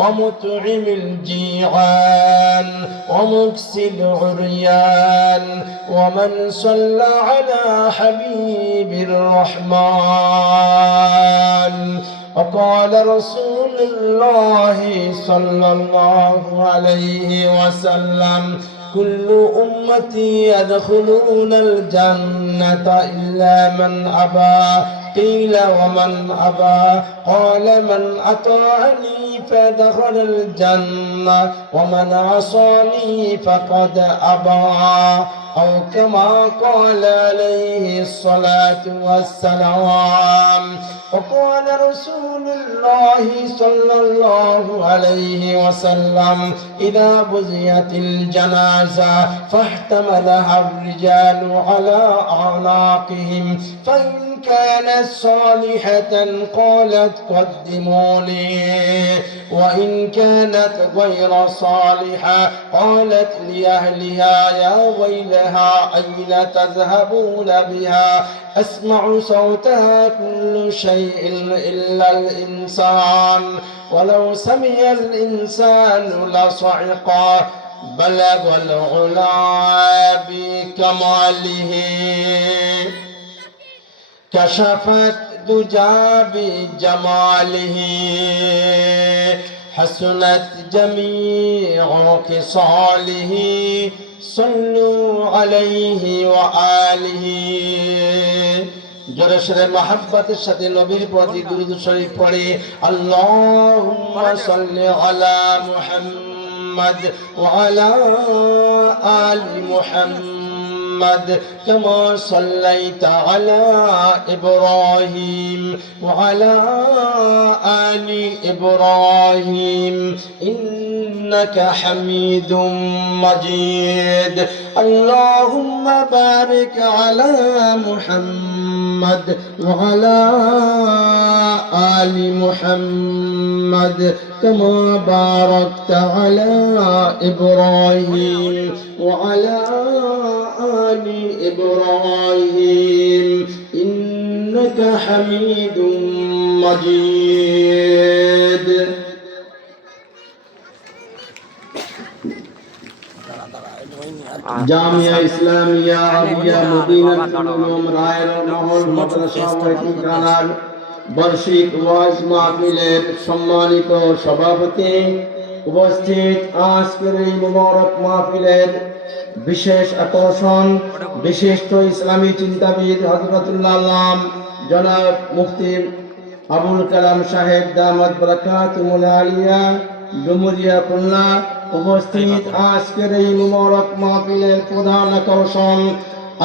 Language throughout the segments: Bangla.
ومطعم الجيعان ومكسي العريان ومن صلى على حبيب الرحمن. وقال رسول الله صلى الله عليه وسلم كل أمتي يدخلون الجنة إلا من أبى. قيل ومن أبى؟ قال من أطاعني فدخل الجنة ومن عصاني فقد أبى، أو كما قال عليه الصلاة والسلام. وقال رسول الله صلى الله عليه وسلم إذا بزيت الجنازة فاحتملها الرجال على أعناقهم فإن كانت صالحة قالت قدموا لي، وإن كانت غير صالحة قالت لأهلها يا ويلها أين تذهبون بها؟ أسمع صوتها كل شيء إلا الإنسان، ولو سمع الإنسان لصعقا. بلغ العلا بكماله كشفت دجى بجماله حسنت جميع خصاله صلوا عليه وآله. জোরে সোরে মহব্বতের সাথে নবীর প্রতি দুরূদ শরীফ পড়ে আল্লাহুম্মা সাল্লি আলা মুহাম্মদ ওয়া আলা আলি মুহাম্মদ কামা সাল্লাইতা আলা ইব্রাহিম ওয়া আলা আলি ইব্রাহিম ইন্নাকা হামিদুম মাজিদ। আল্লাহুম্মা বারিক আলা মুহাম্মদ وعلى آل محمد كما باركت على إبراهيم وعلى آل إبراهيم إنك حميد مجيد. জামিয়া ইসলামিয়া আবিয়া মদিনাতুল উলুম রায়ের মহল মাদ্রাসা ওয়াইতিকানার বার্ষিক ওয়াজ মাহফিলের সম্মানিত সভাপতি, উপস্থিত আজকের এই মুবারক মাহফিলের বিশেষ আকর্ষণ বিশিষ্ট ইসলামী চিন্তাবিদ হযরতুল্লাহ আল্লাম জনাব মুফতি আবুল কালাম সাহেব দামাত বারাকাতুহুল আলিয়া ডুমুরিয়া খুলনা। উপস্থিত আজকের এই মুবারক মাহফিলের প্রধান আকর্ষণ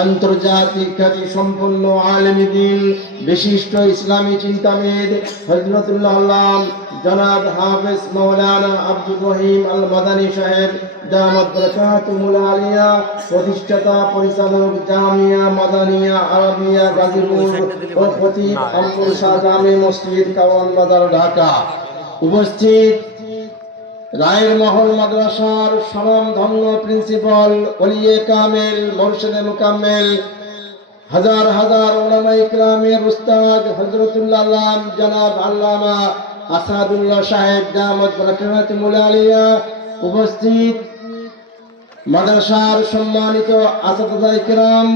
আন্তর্জাতিক খ্যাতি সম্পন্ন আলেমে দ্বীন বিশিষ্ট ইসলামী চিন্তাবিদ হযরতুল্লাহ আল্লাম জনাব হাফেজ মাওলানা আব্দুর রহিম আল মাদানী সাহেব দামাত বারাকাতুহুল আলিয়া, প্রতিষ্ঠাতা পরিচালক জামিয়া মাদানিয়া আরাবিয়া গাজীপুর ও খতিব আব্দুল শাহ জামে মসজিদ কাওয়ান বাজার ঢাকা। উপস্থিত রায়ের মহল মাদ্রাসার স্বনামধন্য প্রিন্সিপাল ওলিয়ে কামেল মুর্শিদে মুকাম্মেল হাজার হাজার উলামা ইকরামের উস্তাদ হযরতুল্লাহ আল্লাম জনাব আল্লামা আসাদুল্লাহ সাহেব দামাত বারাকাতুহুল আলিয়া। উপস্থিত মাদ্রাসার সম্মানিত আসাদুল্লাহ ইকরাম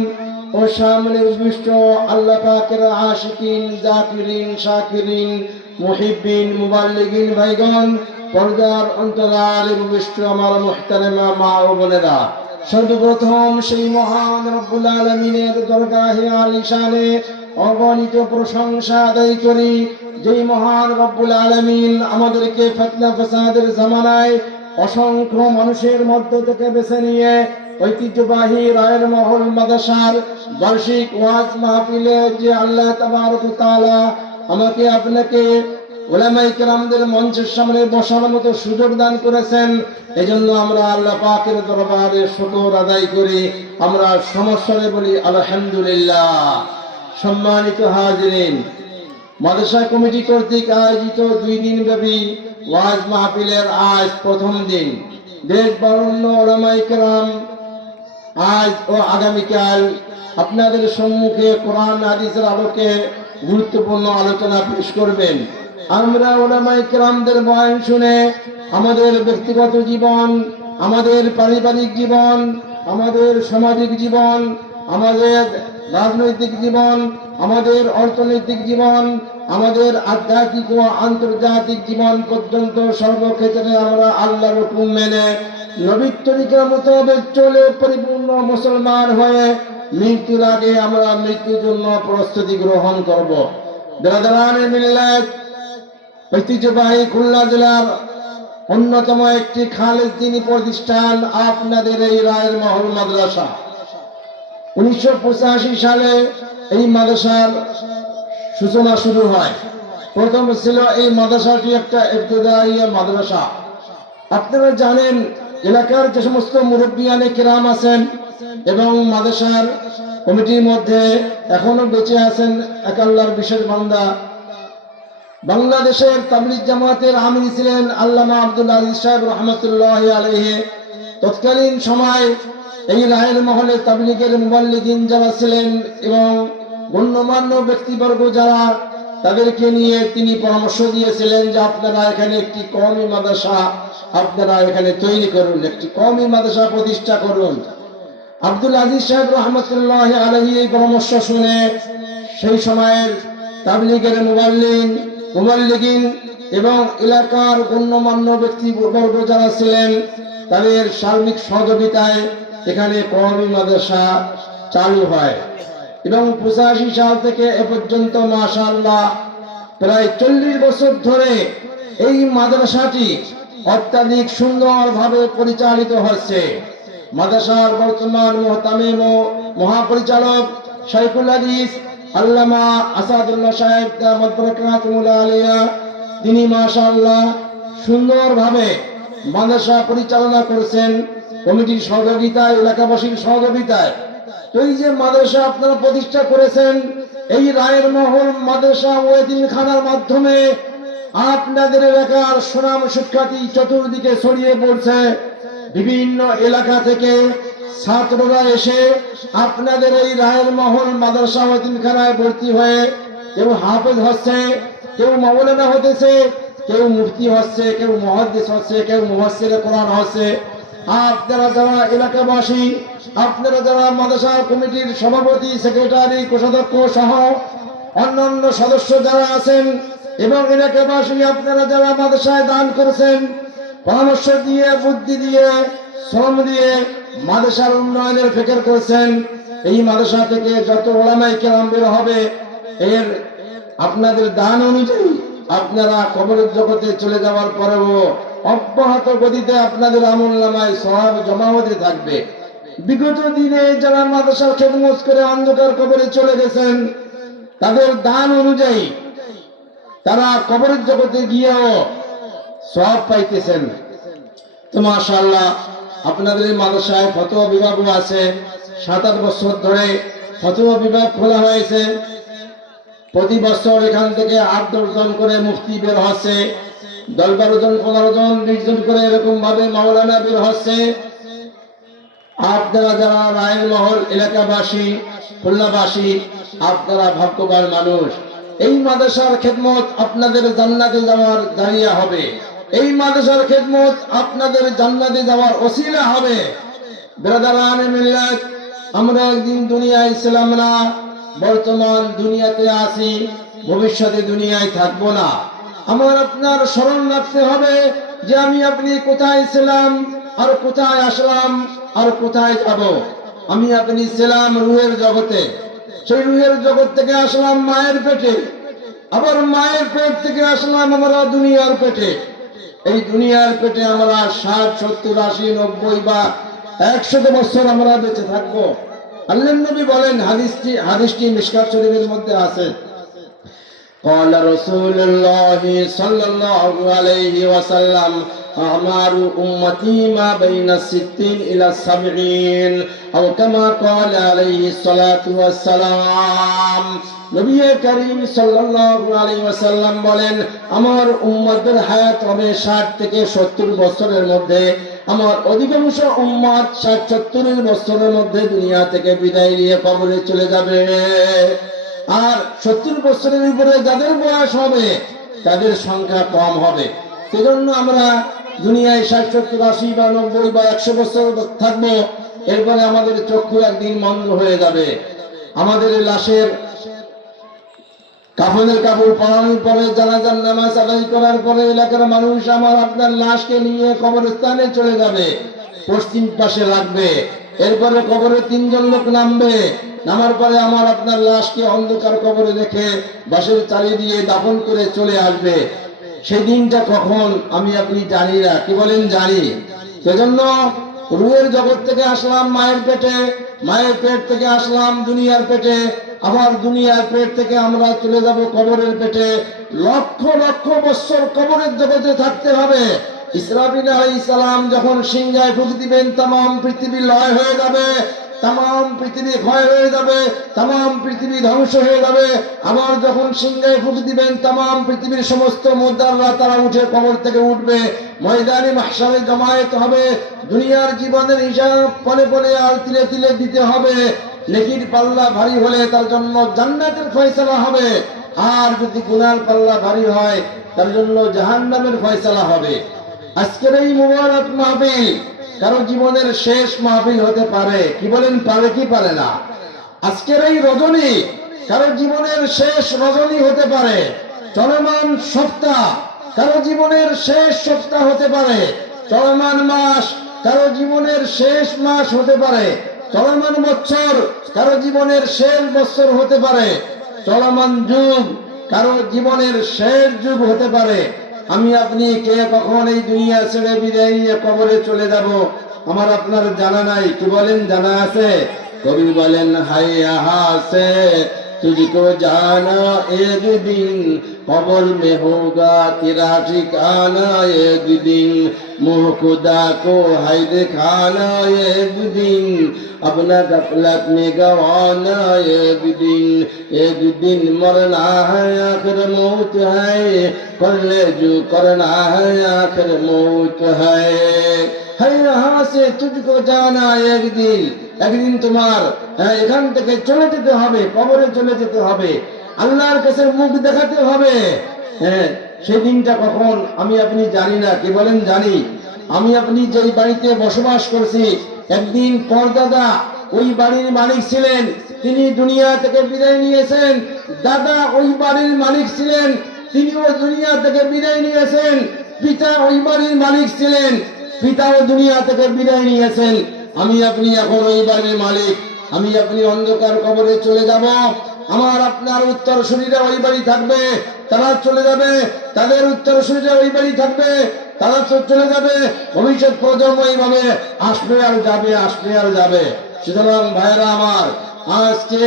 ও সামনে উপবিষ্ট আল্লাহ পাকের আশিকিন জাকিরিন শাকিরিন মুহিব্বিন মুবাল্লিগিন ভাইগণ, পর্দার অন্তরালে উপবিষ্ট আমার মুহতারামা মা ও বোনেরা, সর্বপ্রথম সেই মহান রব্বুল আলামিনের দরগাহে আলিশানে অগণিত প্রশংসা আদায় করি, যেই মহান রব্বুল আলামিন আমাদেরকে ফিতনা ফাসাদের জামানায় অসংখ্য মানুষের মধ্য থেকে বেছে নিয়ে ঐতিহ্যবাহী রায়ের মহল মাদ্রাসার বার্ষিক ওয়াজ মাহফিলে যে আল্লাহ তাবারক ওয়া তাআলা আমাকে আপনাকে উলামায়ে কেরামদের মঞ্চের সামনে বসার মতো সুযোগ দান করেছেন, এজন্য আমরা আল্লাহ পাকের দরবারে শুকর আদায় করি। আমরা সমস্বরে বলি আলহামদুলিল্লাহ। সম্মানিত হাজিরিন, মাদ্রাসা কমিটি কর্তৃক আয়োজিত 2 দিন ব্যাপী ওয়াজ মাহফিলের আজ প্রথম দিন। দেশ বরেণ্য উলামায়ে কেরাম আজ ও আগামীকাল আপনাদের সম্মুখে কোরআন হাদিসের আলোকে গুরুত্বপূর্ণ আলোচনা পেশ করবেন। আমরা উলামায়ে কেরামদের বয়ান শুনে আমাদের ব্যক্তিগত জীবন, আমাদের পারিবারিক জীবন, আমাদের সামাজিক জীবন, আমাদের রাজনৈতিক জীবন, আমাদের অর্থনৈতিক জীবন, আমাদের আধ্যাত্মিক ও আন্তর্জাতিক জীবন পর্যন্ত সর্বক্ষেত্রে আমরা আল্লাহর হুকুম মেনে নবীর তরিকা মোতাবেক চলে পরিপূর্ণ মুসলমান হয়ে মৃত্যুর আগে আমরা মৃত্যুর জন্য প্রস্তুতি গ্রহণ করব। ব্রাদারানে মিল্লাত, ঐতিহ্যবাহী খুলনা জেলার অন্যতম একটি খালেদ দ্বীনি প্রতিষ্ঠান আপনাদের এই রায়ের মহল মাদ্রাসা। 1985 সালে এই মাদ্রাসার সূচনা শুরু হয়। প্রথম ছিল এই মাদ্রাসাটি একটা ইবতিদায়ী মাদ্রাসা। আপনারা জানেন এলাকার যে সমস্ত মুরব্বিয়ানে কেরাম আছেন এবং মাদ্রাসার কমিটির মধ্যে এখনো বেঁচে আছেন এক আল্লাহর বিশেষ বান্দা, বাংলাদেশের তাবলীগ জামাতের আমির ছিলেন আল্লামা আব্দুল আজিজ সাহেব রহমতুল্লাহি আলাইহি। তৎকালীন সময় এই রায়ের মহলে তাবলীগের মুবাল্লিগিন যারা ছিলেন এবং গণ্যমান্য ব্যক্তিবর্গ যারা, তাদেরকে নিয়ে তিনি পরামর্শ দিয়েছিলেন যে আপনারা এখানে একটি কওমি মাদ্রাসা আপনারা এখানে তৈরি করুন, একটি কওমি মাদ্রাসা প্রতিষ্ঠা করুন। আব্দুল আজিজ সাহেব রহমতুল্লাহি আলাইহি এই পরামর্শ শুনে সেই সময়ের তাবলীগের মুবাল্লিগিন এবং এলাকার গণ্যমান্য ব্যক্তিবর্গ যারা ছিলেন তাদের সার্বিক সহযোগিতায় এখানে কওমি মাদ্রাসা চালু হয় এবং 85 সাল থেকে এ পর্যন্ত মাশাআল্লাহ প্রায় 40 বছর ধরে এই মাদ্রাসাটি অত্যাধিক সুন্দরভাবে পরিচালিত হচ্ছে। মাদ্রাসার বর্তমান মুহতামিম ও মহাপরিচালক শাইখুল হাদিস আল্লামা আসাদুল্লাহ সাহেব দামাত বরকাতুহুল আলিয়া, তিনি মাশাআল্লাহ সুন্দরভাবে মাদ্রাসা পরিচালনা করেছেন কমিটির সহযোগিতায়, এলাকাবাসীর সহযোগিতায়। তো এই যে মাদ্রাসা আপনারা প্রতিষ্ঠা করেছেন, এই রায়ের মহল মাদ্রাসা ও এতিমখানার মাধ্যমে আপনাদের এলাকার সুনাম সুখ্যাতি চতুর্দিকে ছড়িয়ে পড়ছে। বিভিন্ন এলাকা থেকে ছাত্ররা এসে আপনাদের এই রায়ের মহল মাদ্রাসা ও এতিমখানায় ভর্তি হয়ে কেউ হাফেজ হচ্ছে, কেউ মাওলানা হতেছে, কেউ মুফতি হচ্ছে, কেউ মুহাদ্দিস হচ্ছে, কেউ মুফাসসিরে কোরআন হচ্ছে। আপনারা যারা এলাকাবাসী, আপনারা যারা মাদ্রাসা কমিটির সভাপতি, সেক্রেটারি, কোষাধ্যক্ষ সহ অন্যান্য সদস্য যারা আছেন এবং এলাকাবাসী আপনারা যারা মাদ্রাসায় দান করেছেন, পরামর্শ দিয়ে, বুদ্ধি দিয়ে, শ্রম দিয়ে মাদ্রাসার উন্নয়নের ফিকির করেছেন, এই মাদ্রাসা থেকে যত উলামায়ে কেরাম বের হবে এর আপনাদের দান অনুযায়ী আপনারা কবরের জগতে চলে যাওয়ার পরেও অব্যাহত গতিতে আপনাদের আমলনামায় সওয়াব জমা হতে থাকবে। বিগত দিনে যারা মাদ্রাসার খেদমত করে অন্ধকার কবরে চলে গেছেন, তাদের দান অনুযায়ী তারা কবরের জগতে গিয়েও সওয়াব পাইতেছেন। তো মাশাআল্লাহ আপনাদের এই মাদ্রাসায় ফতোয়া বিভাগও আছে। 7-8 বছর ধরে ফতোয়া বিভাগ খোলা হয়েছে। প্রতি বছর এখান থেকে 8-10 জন করে মুফতি বের হচ্ছে, 10-12 জন, 15 জন, 20 জন করে এরকম ভাবে মাওলানা বের হচ্ছে। আপনারা যারা রায়ের মহল এলাকাবাসী, খুলনাবাসী, আপনারা ভাগ্যবান মানুষ। এই মাদ্রাসার খেদমত আপনাদের জান্নাতে যাওয়ার জারিয়া হবে, এই মাদ্রাসার খেদমত আপনাদের জান্নাতে যাওয়ার ওসিলা হবে। ব্রাদারানে মিল্লাত, আমরা একদিন দুনিয়ায় ছিলাম না, বর্তমান দুনিয়াতে আছি, ভবিষ্যতে দুনিয়ায় থাকবো না। আমার আপনার স্মরণ রাখতে হবে যে আমি আপনি কোথায় ছিলাম আর কোথায় আসলাম আর কোথায় যাব। আমি আপনি ছিলাম রুহের জগতে, সেই রুহের জগৎ থেকে আসলাম মায়ের পেটে, আবার মায়ের পেট থেকে আসলাম আমরা দুনিয়ার পেটে। এই দুনিয়ার পেটে আমরা 60, 70, 80, 90 বা 100 বছর আমরা বেঁচে থাকবো। আল্লাহর নবী বলেন, হাদিসটি মিশকাত শরীফের মধ্যে আছে, قال رسول الله صلى الله عليه وسلم أعمار أمتي ما بين 60 إلى 70 أو كما قال عليه الصلاة والسلام। নবী করিম সাল্লাল্লাহু আলাইহি ওয়াসাল্লাম বলেন, আমার উম্মতের হায়াত হবে 60 থেকে 70 বছরের মধ্যে। আমার অধিকাংশ উম্মত 60-70 বছরের মধ্যে দুনিয়া থেকে বিদায় নিয়ে কবরে চলে যাবে। আর 70 বছরের উপরে যাদের বয়স হবে তাদের সংখ্যা কম হবে। সেজন্য আমরা দুনিয়ায় 60, 70, 80 বা 90 বা 100 বছর থাকবো, এরপরে আমাদের চক্ষু একদিন বন্ধ হয়ে যাবে। আমাদের লাশের কাফনের কাপড় পরানোর পরে, জানাজার নামাজ আদায় করার পরে এলাকার মানুষ আমার আপনার লাশকে নিয়ে কবরস্থানে চলে যাবে, পশ্চিম পাশে রাখবে। এরপরে কবরে 3 জন লোক নামবে, নামার পরে আমার আপনার লাশকে অন্ধকার কবরে রেখে বাঁশের চালি দিয়ে দাফন করে চলে আসবে। সেই দিনটা কখন আমি আপনি জানি না, কি বলেন? জানি। সেজন্য রুহের জগৎ থেকে আসলাম মায়ের পেটে, মায়ের পেট থেকে আসলাম দুনিয়ার পেটে, আবার দুনিয়ার পেট থেকে আমরা চলে যাব কবরের পেটে। লক্ষ লক্ষ বছর কবরের জগতে থাকতে হবে। ইসরাফিল আলাইহিস সালাম যখন সিংহায় ফুঁক দিবেন, तमाम পৃথিবী লয় হয়ে যাবে, तमाम পৃথিবী ক্ষয় হয়ে যাবে, तमाम পৃথিবী ধ্বংস হয়ে যাবে। আবার যখন সিংহায় ফুঁক দিবেন, तमाम পৃথিবীর সমস্ত মুদ্দাররা তারা উঠে কবর থেকে উঠবে, ময়দানে মাহশারে জমায়েত হবে। দুনিয়ার জীবনের হিসাব পলে পলে আর তিলে তিলে দিতে হবে। নেকির পাল্লা ভারী হলে তার জন্য জান্নাতের ফয়সালা হবে, আর যদি গুনার পাল্লা ভারী হয় তার জন্য জাহান্নামের ফয়সালা হবে। আজকের এই মুবারক মাহফিল কারো জীবনের শেষ মাহফিল হতে পারে, কি বলেন? পারে কি পারে না? আজকের এই রজনী কারো জীবনের শেষ রজনী হতে পারে, চলমান সপ্তাহ কারো জীবনের শেষ সপ্তাহ হতে পারে, চলমান মাস কারো জীবনের শেষ মাস হতে পারে, চলমান বছর কারো জীবনের শেষ বছর হতে পারে, চলমান যুগ কারো জীবনের শেষ যুগ হতে পারে। আমি আপনি কে কখন এই দুনিয়া ছেড়ে বিদায় নিয়ে কবরে চলে যাব আমার আপনার জানা নাই, কি বলেন? জানা আছে? কবি বলেন, হায় হাসে तुझको जाना एक दिन, कब्र में होगा तेरा ठिकाना एक दिन, मुँह खुदा को है दिखाना एक दिन, अपना गफलत में गवाना एक दिन मरना है आखिर मौत है, कर ले जो करना है आखिर मौत है। यहाँ से तुझको जाना एक दिन, একদিন তোমার এখান থেকে চলে যেতে হবে, কবরে চলে যেতে হবে, আল্লাহর কাছে মুখ দেখাতে হবে। সেই দিনটা কখন আমি আপনি জানি না, কি বলেন? জানি। আমি আপনি যেই বাড়িতে বসবাস করছি, একদিন পরদাদা ওই বাড়ির মালিক ছিলেন, তিনি দুনিয়া থেকে বিদায় নিয়েছেন। দাদা ওই বাড়ির মালিক ছিলেন, তিনিও দুনিয়া থেকে বিদায় নিয়েছেন। পিতা ওই বাড়ির মালিক ছিলেন, পিতাও দুনিয়া থেকে বিদায় নিয়েছেন। আমি আপনি এখন ওই বাড়ির মালিক, আমি আপনি অন্ধকার কবরে চলে যাব। আমার আপনার উত্তরসূরিরা ওই বাড়ি থাকবে, তারা চলে যাবে, তাদের উত্তরসূরিরা ওই বাড়ি থাকবে, তারা চলে যাবে। ভবিষ্যৎ প্রজন্ম এইভাবে আসবে আর যাবে, আসবে আর যাবে। সুতরাং ভাইরা আমার, আজকে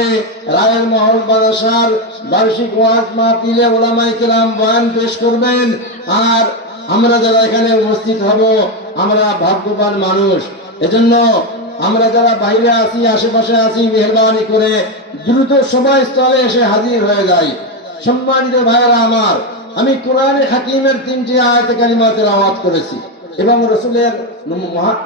রায়ের মহল মাদ্রাসার বার্ষিক ওয়াজ মাহফিলে উলামায়ে কেরাম বয়ান পেশ করবেন, আর আমরা যারা এখানে উপস্থিত হব আমরা ভাগ্যবান মানুষ। এজন্য আমরা যারা বাইরে আছি, আশেপাশে আছি, মেহরবানি করে দ্রুত সভাস্থলে এসে হাজির হয়ে যাই। সম্মানিত ভাইয়েরা আমার, আমি কোরআনে হাকিমের 3টি আয়াতে কারিমা তেলাওয়াত করেছি এবং রাসূলের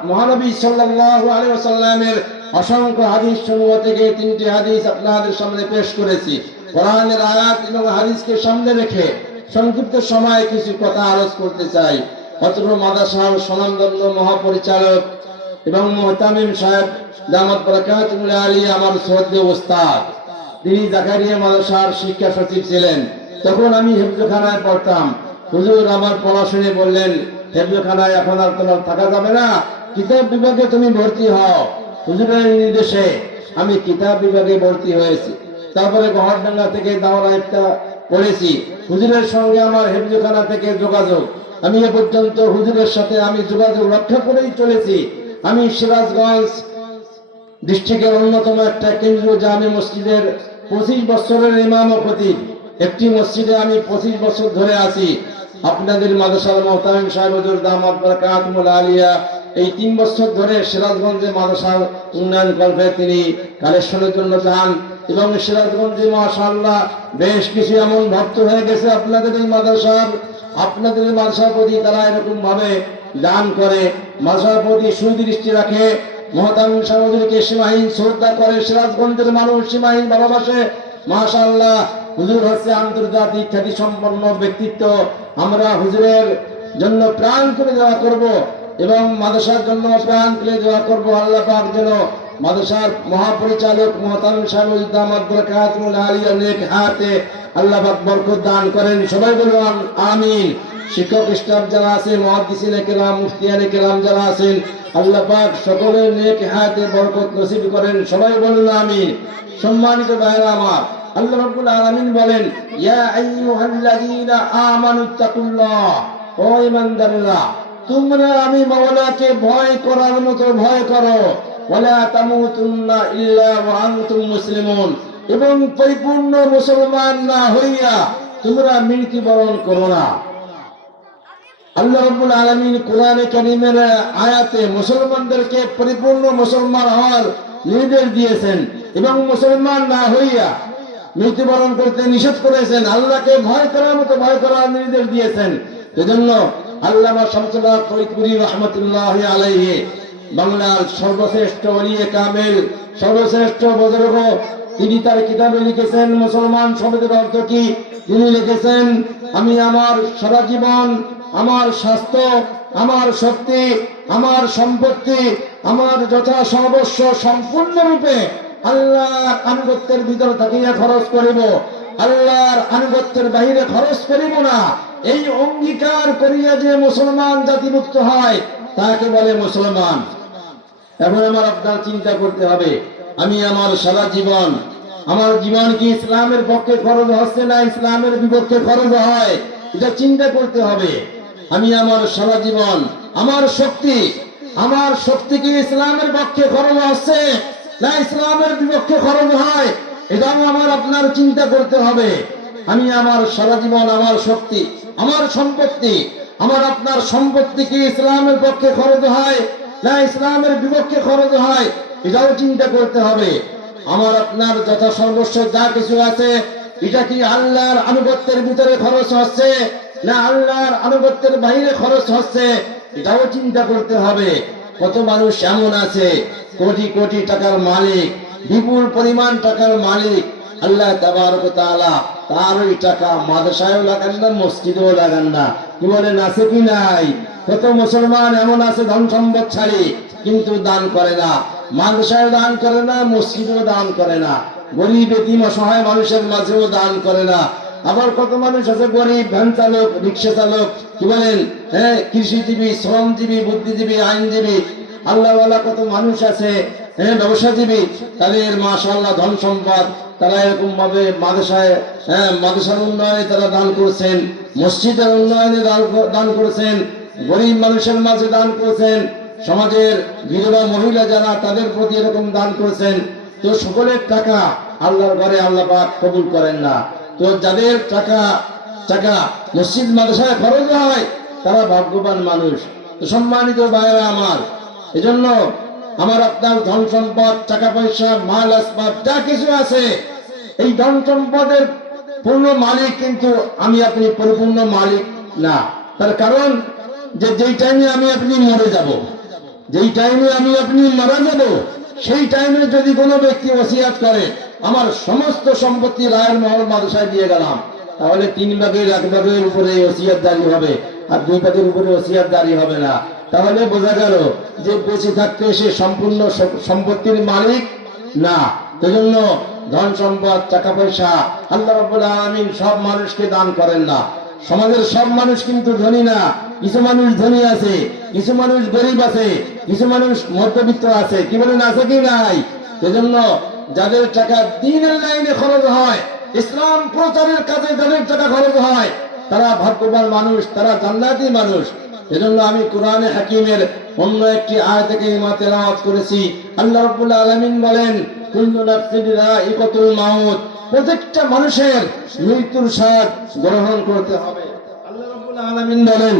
মহানবী সাল্লাল্লাহু আলাইহি ওয়াসাল্লামের অসংখ্য হাদিস সমূহ থেকে 3টি হাদিস আপনাদের সামনে পেশ করেছি। কোরআনের আয়াত এবং হাদিসকে সামনে রেখে সংক্ষিপ্ত সময়ে কিছু কথা আলোচনা করতে চাই। অত্র মাদ্রাসার স্বনামধন্য মহাপরিচালক এবং মুহতামিম সাহেব দামাত বরকাতুল আলিয়া আমার শ্রদ্ধেয় ওস্তাদ, তিনি জাকারিয়া মাদ্রাসার শিক্ষা সচিব ছিলেন। তখন আমি হেফজখানায় পড়তাম। হুজুর আমার পড়া শুনে বললেন, হেফজখানায় এখন আর তোমার থাকা যাবে না, কিতাব বিভাগে তুমি ভর্তি হও। হুজুরের নির্দেশে আমি কিতাব বিভাগে ভর্তি হয়েছি। তারপরে গহরডাঙ্গা থেকে দাওরা ইফতা পড়েছি। হুজুরের সঙ্গে আমার হেফজখানা থেকে যোগাযোগ, আমি এ পর্যন্ত হুজুরের সাথে আমি যোগাযোগ রক্ষা করেই চলেছি। আমি সিরাজগঞ্জ ডিস্ট্রিক্টের অন্যতম একটা কেন্দ্রীয় জামে মসজিদের 25 বছরের ইমাম ও খতিব। একটি মসজিদে আমি 25 বছর ধরে আছি। আপনাদের মাদ্রাসার মুহতামিম সাহেব হুজুর দামাত বরকাতুল আলিয়া এই 3 বছর ধরে সিরাজগঞ্জে মাদ্রাসার উন্নয়ন কল্পে তিনি কালেকশনের জন্য যান এবং সিরাজগঞ্জে মাশাআল্লাহ বেশ কিছু এমন ভক্ত হয়ে গেছে আপনাদের এই মাদ্রাসার প্রতি তারা এরকম ভাবে দান করে, মাদ্রাসার প্রতি সুদৃষ্টি রাখে, মহতামিম সাহেবকে সীমাহীন শ্রদ্ধা করে। সিরাজগঞ্জের মানুষ সীমাহীন ভালোবাসে। মাশাআল্লাহ হুজুর হচ্ছে আন্তর্জাতিক খ্যাতি সম্পন্ন ব্যক্তিত্ব। আমরা হুজুরের জন্য প্রাণ খুলে দোয়া করব এবং মাদ্রাসার জন্য প্রাণ খুলে দোয়া করব। আল্লাহ পাক যেন মাদ্রাসার মহাপরিচালক মুহতারাম সাহেব দামাত বরকাতুল আলিয়া নেক হাতে আল্লাহ পাক বরকত দান করেন। সবাই বলুন আমিন। শিক্ষক স্টাফ যারা আছেন, মুহাদ্দিসিনে কেরাম, মুফতিয়ানে কেরাম যারা আছেন, আল্লাহ পাক সকলের নেক হাতে বরকত নসিব করেন। সবাই বলুন আমিন। সম্মানিত ভাইরা আমার, আল্লাহ রাব্বুল আলামিন বলেন, ইয়া আইয়ুহাল্লাযীনা আমানুত্তাকুল্লাহ, ও ঈমানদাররা তোমরা আমি মাওলাকে ভয় করার মতো ভয় করো। ওয়ালা তামুতুন্না ইল্লা ওয়া আনতুম মুসলিমুন, এবং পরিপূর্ণ মুসলমান না হইয়া তোমরা মৃত্যুবরণ করো না। আল্লাহ রাব্বুল আলামিন কোরআনে কারীমের আয়াতে মুসলমানদেরকে পরিপূর্ণ মুসলমান হওয়ার নির্দেশ দিয়েছেন এবং মুসলমান না হইয়া মৃত্যুবরণ করতে নিষেধ করেছেন। আল্লাহকে ভয় করার মতো ভয় করার নির্দেশ দিয়েছেন। এজন্য আল্লামা শামসুল্লাহ ফরিদপুরি রাহমাতুল্লাহি আলাইহি বাংলার সর্বশ্রেষ্ঠ ওলিয়ে কামেল, সর্বশ্রেষ্ঠ বুজুর্গ, তিনি তার কিতাবে লিখেছেন মুসলমান শব্দের অর্থ কি। তিনি লিখেছেন, আমি আমার সারা জীবন, আমার স্বাস্থ্য, আমার শক্তি, আমার সম্পত্তি, আমার যথা সর্বস্ব সম্পূর্ণরূপে আল্লাহর আনুগত্যের ভিতর থাকিয়া খরচ করিব, আল্লাহর আনুগত্যের বাহিরে খরচ করিব না। এই অঙ্গীকার করিয়া যে মুসলমান জাতিভুক্ত হয় তাকে বলে মুসলমান। এখন আমার আপনার চিন্তা করতে হবে, আমি আমার সারা জীবন, আমার জীবন কি ইসলামের পক্ষে খরচ হচ্ছে না ইসলামের বিপক্ষে খরচ হয়, এটা চিন্তা করতে হবে। আমি আমার সারা জীবন, আমার শক্তি কি ইসলামের পক্ষে খরচ হচ্ছে না ইসলামের বিপক্ষে খরচ হয়, এটাও আমার আপনার চিন্তা করতে হবে। আমি আমার সারা জীবন, আমার শক্তি, আমার সম্পত্তি, আমার আপনার সম্পত্তি কি ইসলামের পক্ষে খরচ হয় না ইসলামের বিপক্ষে খরচ হয়, এটাও চিন্তা করতে হবে। আমার আপনার যথা সর্বস্ব যা কিছু আছে, এটা কি আল্লাহর আনুগত্যের ভিতরে খরচ হচ্ছে না আল্লাহর আনুগত্যের বাইরে খরচ হচ্ছে, এটাও চিন্তা করতে হবে। কত মানুষ এমন আছে কোটি কোটি টাকার মালিক, বিপুল পরিমাণ টাকার মালিক, আল্লাহ তাবারক ওয়া তাআলা তার ওই টাকা মাদ্রাসায়ও লাগান না, মসজিদেও লাগান না। কি বলেন, আছে কি নাই? কত মুসলমান এমন আছে ধন সম্পদশালী কিন্তু দান করে না, মাদ্রাসায় দান করে না, মসজিদেও দান করে না, গরিব এতিম অসহায় মানুষের মাঝেও দান করে না। আবার কত মানুষ আছে গরিব, ভ্যান চালক, রিক্সা চালক, কি বলেন, হ্যাঁ, কৃষিজীবী, শ্রমজীবী, বুদ্ধিজীবী, আইনজীবী, আল্লাহওয়ালা কত মানুষ আছে, হ্যাঁ, ব্যবসাজীবী, তাদের মাশাআল্লাহ ধন সম্পদ, তারা এরকম ভাবে মাদ্রাসায়, হ্যাঁ, মাদ্রাসার উন্নয়নে তারা দান করেছেন, মসজিদের উন্নয়নে দান করেছেন, গরিব মানুষের মাঝে দান করেছেন, সমাজের বিধবা মহিলা যারা তাদের প্রতি এরকম দান করেছেন। তো সকলের টাকা আল্লাহর ঘরে আল্লাহ পাক কবুল করেন না। তো যাদের টাকা মসজিদ মাদ্রাসায় খরচ হয় তারা ভাগ্যবান মানুষ। তো সম্মানিত ভাইরা আমার, এজন্য আমার আপনার ধন সম্পদ, টাকা পয়সা, মাল আসবাব যা কিছু আছে, এই ধন সম্পদের পূর্ণ মালিক কিন্তু আমি আপনি পরিপূর্ণ মালিক না। তার কারণ যেই টাইমে আমি আপনি মরে যাব, যেই টাইমে আমি আপনি মারা যাব, সেই টাইমে যদি কোনো ব্যক্তি ওসিয়াত করে আমার সমস্ত সম্পত্তি রায়ের মহল মাদ্রাসায় দিয়ে গেলাম, তাহলে 3 ভাগের 1 ভাগের উপরে ওসিয়াত জারি হবে আর 2 ভাগের উপরে ওসিয়াত জারি হবে না। তাহলে বোঝা গেল যে বেঁচে থাকতে সে সম্পূর্ণ সম্পত্তির মালিক না। সেজন্য ধন সম্পদ, টাকা পয়সা আল্লাহ রাব্বুল আলামিন সব মানুষকে দান করেন না। সমাজের সব মানুষ কিন্তু ধনী না, কিছু মানুষ ধনী আছে, কিছু মানুষ গরিব আছে, কিছু মানুষ মধ্যবিত্ত আছে। কি বলেন, আছে কি নাই? সেজন্য যাদের টাকা দ্বীনের লাইনে খরচ হয়, ইসলাম প্রচারের কাজে যাদের টাকা খরচ হয়, তারা ভাগ্যবান মানুষ, তারা জান্নাতি মানুষ। এজন্য আমি কোরআনে হাকিমের অন্য একটি আয়াত থেকে তেলাওয়াত করেছি। আল্লাহ রাব্বুল আলামিন বলেন, কুল্লু নাফসিন যায়িকাতুল মাউত, প্রত্যেকটা মানুষের মৃত্যুর স্বাদ গ্রহণ করতে হবে। আল্লাহ রাব্বুল আলামিন বলেন,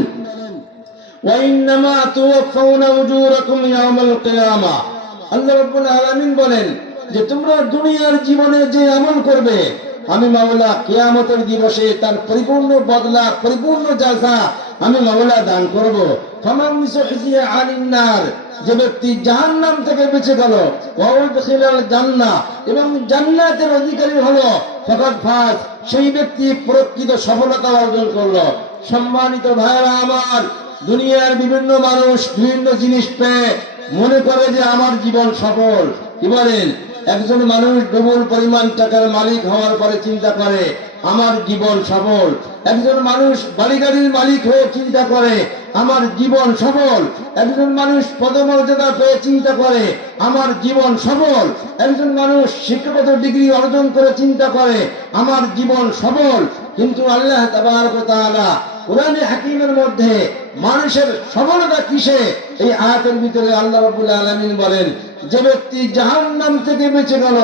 ওয়া ইন্নামা তুওয়াফাউনা উজুরাকুম ইয়াওমাল কিয়ামা। আল্লাহ রাব্বুল আলামিন বলেন যে তোমরা দুনিয়ার জীবনে যে আমল করবে, আমি মাওলা কিয়ামতের দিবসে তার পরিপূর্ণ বদলা, পরিপূর্ণ জাযা আমি মাওলা দান করব। ফামান সুহজিয়া আনিন নার, যে ব্যক্তি জাহান্নাম থেকে বেঁচে গেল, ওয়া উদখিলাল জান্নাহ, এবং জান্নাতের অধিকারী হলো, ফাকাদ ফাজ, সেই ব্যক্তি প্রকৃত সফলতা অর্জন করলো। সম্মানিত ভাইরা আমার, দুনিয়ার বিভিন্ন মানুষ বিভিন্ন জিনিস পেয়ে মনে করে যে আমার জীবন সফল। কি বলেন? একজন মানুষ ডবল পরিমাণ টাকার মালিক হওয়ার পরে চিন্তা করে আমার জীবন সফল। একজন মানুষ বাড়ি গাড়ির মালিক হয়ে চিন্তা করে আমার জীবন সফল। একজন মানুষ পদমর্যাদা পেয়ে চিন্তা করে আমার জীবন সফল। একজন মানুষ শিক্ষাগত ডিগ্রি অর্জন করে চিন্তা করে আমার জীবন সফল। কিন্তু আল্লাহ তাবারক ওয়া তাআলা কোরআনে হাকিমের মধ্যে মানুষের সফলতা কিসে, এই আয়াতের ভিতরে আল্লাহ রাব্বুল আলামিন বলেন, যে ব্যক্তি জাহান্নাম থেকে বেঁচে গেল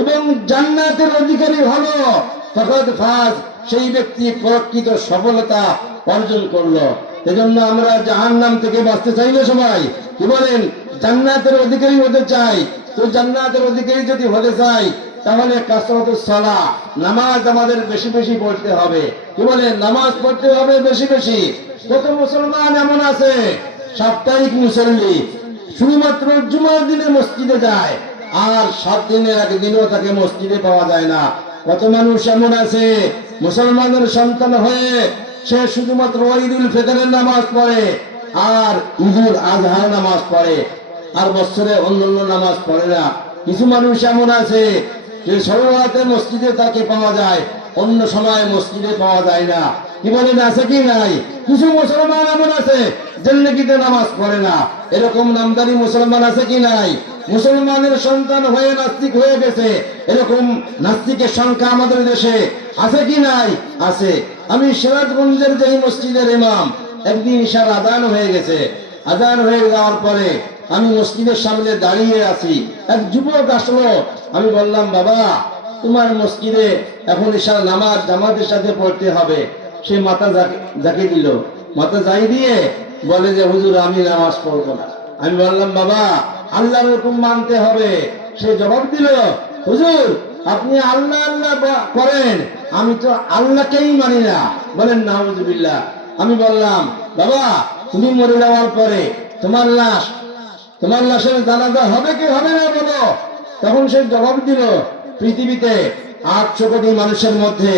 এবং জান্নাতের অধিকারী হলো ফাকাদ ফাজ, সেই ব্যক্তি প্রকৃত সফলতা অর্জন করলো। এজন্য আমরা জাহান্নাম থেকে বাঁচতে চাই না সবাই? কি বলেন? জান্নাতের অধিকারী হতে চাই। তো জান্নাতের অধিকারী যদি হতে চাই তাহলে কাসরাতুস সালাহ, নামাজ আমাদের বেশি বেশি পড়তে হবে। কি বলেন? নামাজ পড়তে হবে বেশি বেশি। কত মুসলমান এমন আছে সাপ্তাহিক মুসল্লি, শুধুমাত্র জুমার দিনে মসজিদে যায়, আর 7 দিনের একদিনও তাকে মসজিদে পাওয়া যায় না। কত মানুষ এমন আছে মুসলমানের সন্তান হয়ে সে শুধুমাত্র ঈদুল ফিতরের নামাজ পড়ে আর ঈদুল আজহার নামাজ পড়ে, আর বছরে অন্যান্য নামাজ পড়ে না। কিছু মানুষ এমন আছে যে সর্বরাতে মসজিদে তাকে পাওয়া যায়, অন্য সময় মসজিদে পাওয়া যায় না। কি বলেন? আছে কি নাই? কিছু মুসলমান এমন আছে জিন্দেগিতে নামাজ পড়ে না। এরকম নামদারি মুসলমান আছে কি নাই? মুসলমানের সন্তান হয়ে নাস্তিক হয়ে গেছে, এরকম নাস্তিকের সংখ্যা আমাদের দেশে আছে কি নাই? আছে। আমি সিরাজগঞ্জের যেই মসজিদের ইমাম, একদিন ঈশার আযান হয়ে গেছে। আযান হয়ে যাওয়ার পরে আমি মসজিদের সামনে দাঁড়িয়ে আছি, এক যুবক আসলো। আমি বললাম, বাবা তোমার মসজিদে এখন ঈশার নামাজ জামাতের সাথে পড়তে হবে। সে মাথা ঝাঁকি দিল, মাথা যাই দিয়ে বলে যে হুজুর আমি নামাজ পড়বো না। আমি বললাম, বাবা আল্লাহর হুকুম মানতে হবে। সে জবাব দিল, হুজুর আপনি আল্লাহ আল্লাহ করেন, আমি তো আল্লাহকেই মানি না। বলেন নাউজুবিল্লাহ। আমি বললাম, বাবা তুমি মরে যাওয়ার পরে তোমার লাশের জানাজা হবে কি হবে না বলো? তখন সে জবাব দিল, পৃথিবীতে 800 কোটি মানুষের মধ্যে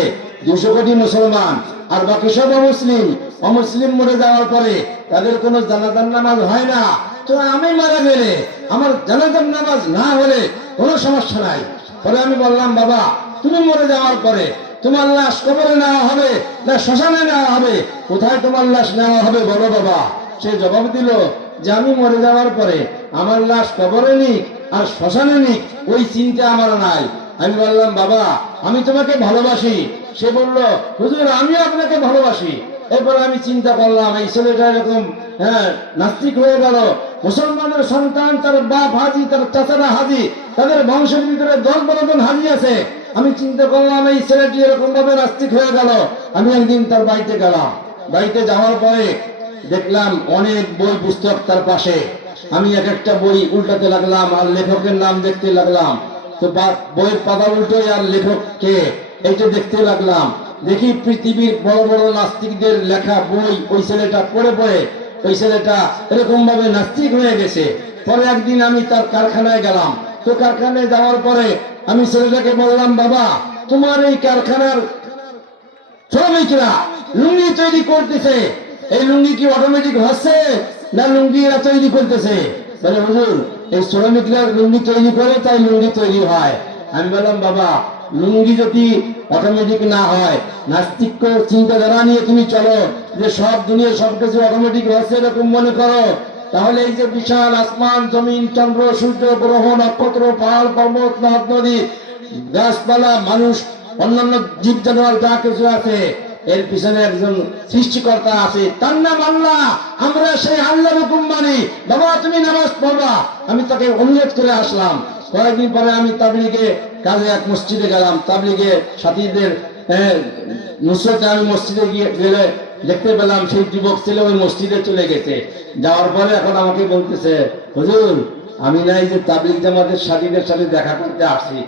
200 কোটি মুসলমান আর বাকি সব অমুসলিম। অমুসলিম মরে যাওয়ার পরে তাদের কোনো জানাজার নামাজ হয় না। তো আমি মারা গেলে আমার জানাজার নামাজ না হলে কোনো সমস্যা নাই। পরে আমি বললাম, বাবা তুমি মরে যাওয়ার পরে তোমার লাশ কবরে নেওয়া হবে না শ্মশানে নেওয়া হবে? কোথায় তোমার লাশ নেওয়া হবে বলো বাবা? সে জবাব দিল যে আমি মরে যাওয়ার পরে আমার লাশ কবরে নিক আর শ্মশানে নিক, ওই চিন্তা আমার নাই। আমি বললাম, বাবা আমি তোমাকে ভালোবাসি। সে বলল, হুজুর আমিও আপনাকে ভালোবাসি। এরপর আমি চিন্তা করলাম, এই ছেলেটা এরকম নাস্তিক হয়ে গেল, মুসলমানের সন্তান, তার বাপ হাজি, তার চাচারা হাজি, তাদের বংশের ভিতরে 10-12 জন হাজি আছে। আমি চিন্তা করলাম এই ছেলেটি এরকম ভাবে নাস্তিক হয়ে গেল। আমি একদিন তার বাড়িতে গেলাম। বাড়িতে যাওয়ার পরে দেখলাম অনেক বই পুস্তক তার পাশে। আমি এক একটা বই উল্টাতে লাগলাম আর লেখকের নাম দেখতে লাগলাম। তো বইয়ের পাতা উল্টো আর লেখক কে এইটা দেখতে লাগলাম। দেখি পৃথিবীর বড় বড় নাস্তিকদের লেখা বই ওই ছেলেটা পড়ে পড়ে ওই ছেলেটা এরকম ভাবে নাস্তিক হয়ে গেছে। পরে একদিন আমি তার কারখানায় গেলাম। তো কারখানায় যাওয়ার পরে আমি ছেলেটাকে বললাম, বাবা তোমার এই কারখানার শ্রমিকরা লুঙ্গি তৈরি করতেছে, এই লুঙ্গি কি অটোমেটিক হচ্ছে না লুঙ্গি এরা তৈরি করতেছে? বলে হুজুর এই শ্রমিকরা লুঙ্গি তৈরি করে তাই লুঙ্গি তৈরি হয়। আমি বললাম, বাবা লুঙ্গি যদি অটোমেটিক না হয়, নাস্তিক চিন্তাধারা নিয়ে তুমি চলো যে সব দুনিয়া সবকিছু অটোমেটিক হচ্ছে এরকম মনে করো, তাহলে এই যে বিশাল আসমান জমিন চন্দ্র সূর্য গ্রহ নক্ষত্র পাহাড় পর্বত নদ নদী গাছপালা মানুষ অন্যান্য জীব জানোয়ার যা কিছু আছে, এর পিছনে একজন সৃষ্টিকর্তা আছে, তার নাম আল্লাহ। আমরা সেই আল্লাহর হুকুম মানি। বাবা তুমি নামাজ পড়বা। আমি তাকে অনুরোধ করে আসলাম। কয়েকদিন পরে আমি তাবলিগে কাজে এক মসজিদে গেলাম। তাবলিগে সাথীদের নুসরতে আমি মসজিদে গেলে দেখতে পেলাম সেই যুবক ছেলে ওই মসজিদে চলে গেছে। যাওয়ার পরে এখন আমাকে বলতেছে, হুজুর আমি নাই যে তাবলিগ জামাতের সাথীদের সাথে দেখা করতে আসি।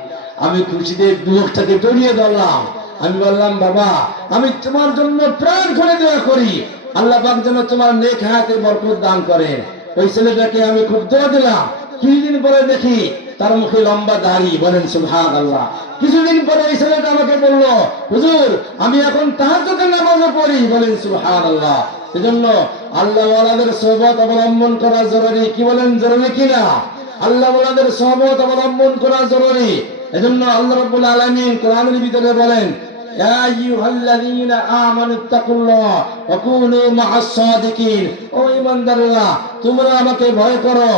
আমি খুশিতে যুবকটাকে জড়িয়ে ধরলাম। আমি বললাম, বাবা আমি তোমার জন্য প্রাণ খুলে দোয়া করি, আল্লাহ পাক যেন তোমার নেক হায়াতে বরকত দান করে। ওই ছেলেটাকে আমি খুব দোয়া দিলাম। 3 দিন পরে দেখি তার মুখে লম্বা দাড়ি, বলেন সুবহানাল্লাহ। কিছুদিন পরে এই ছেলেটা আমাকে বলল, হুজুর আমি এখন তাহাজ্জুদের নামাজও পড়ি, বলেন সুবহানাল্লাহ। এজন্য আল্লাহ ওয়ালাদের সোহবত অবলম্বন করা জরুরি, কি বলেন জরুরি কিনা? আল্লাহ ওয়ালাদের সোহবত অবলম্বন করা জরুরি। এজন্য আল্লাহ রাব্বুল আলামিন কোরআনের ভিতরে বলেন, ইয়া আইয়ুহাল্লাযীনা আমানুত্তাকুল্লাহ ওয়া কুনু মা'আস সাদিকিন, ও ঈমানদাররা তোমরা আমাকে ভয় করো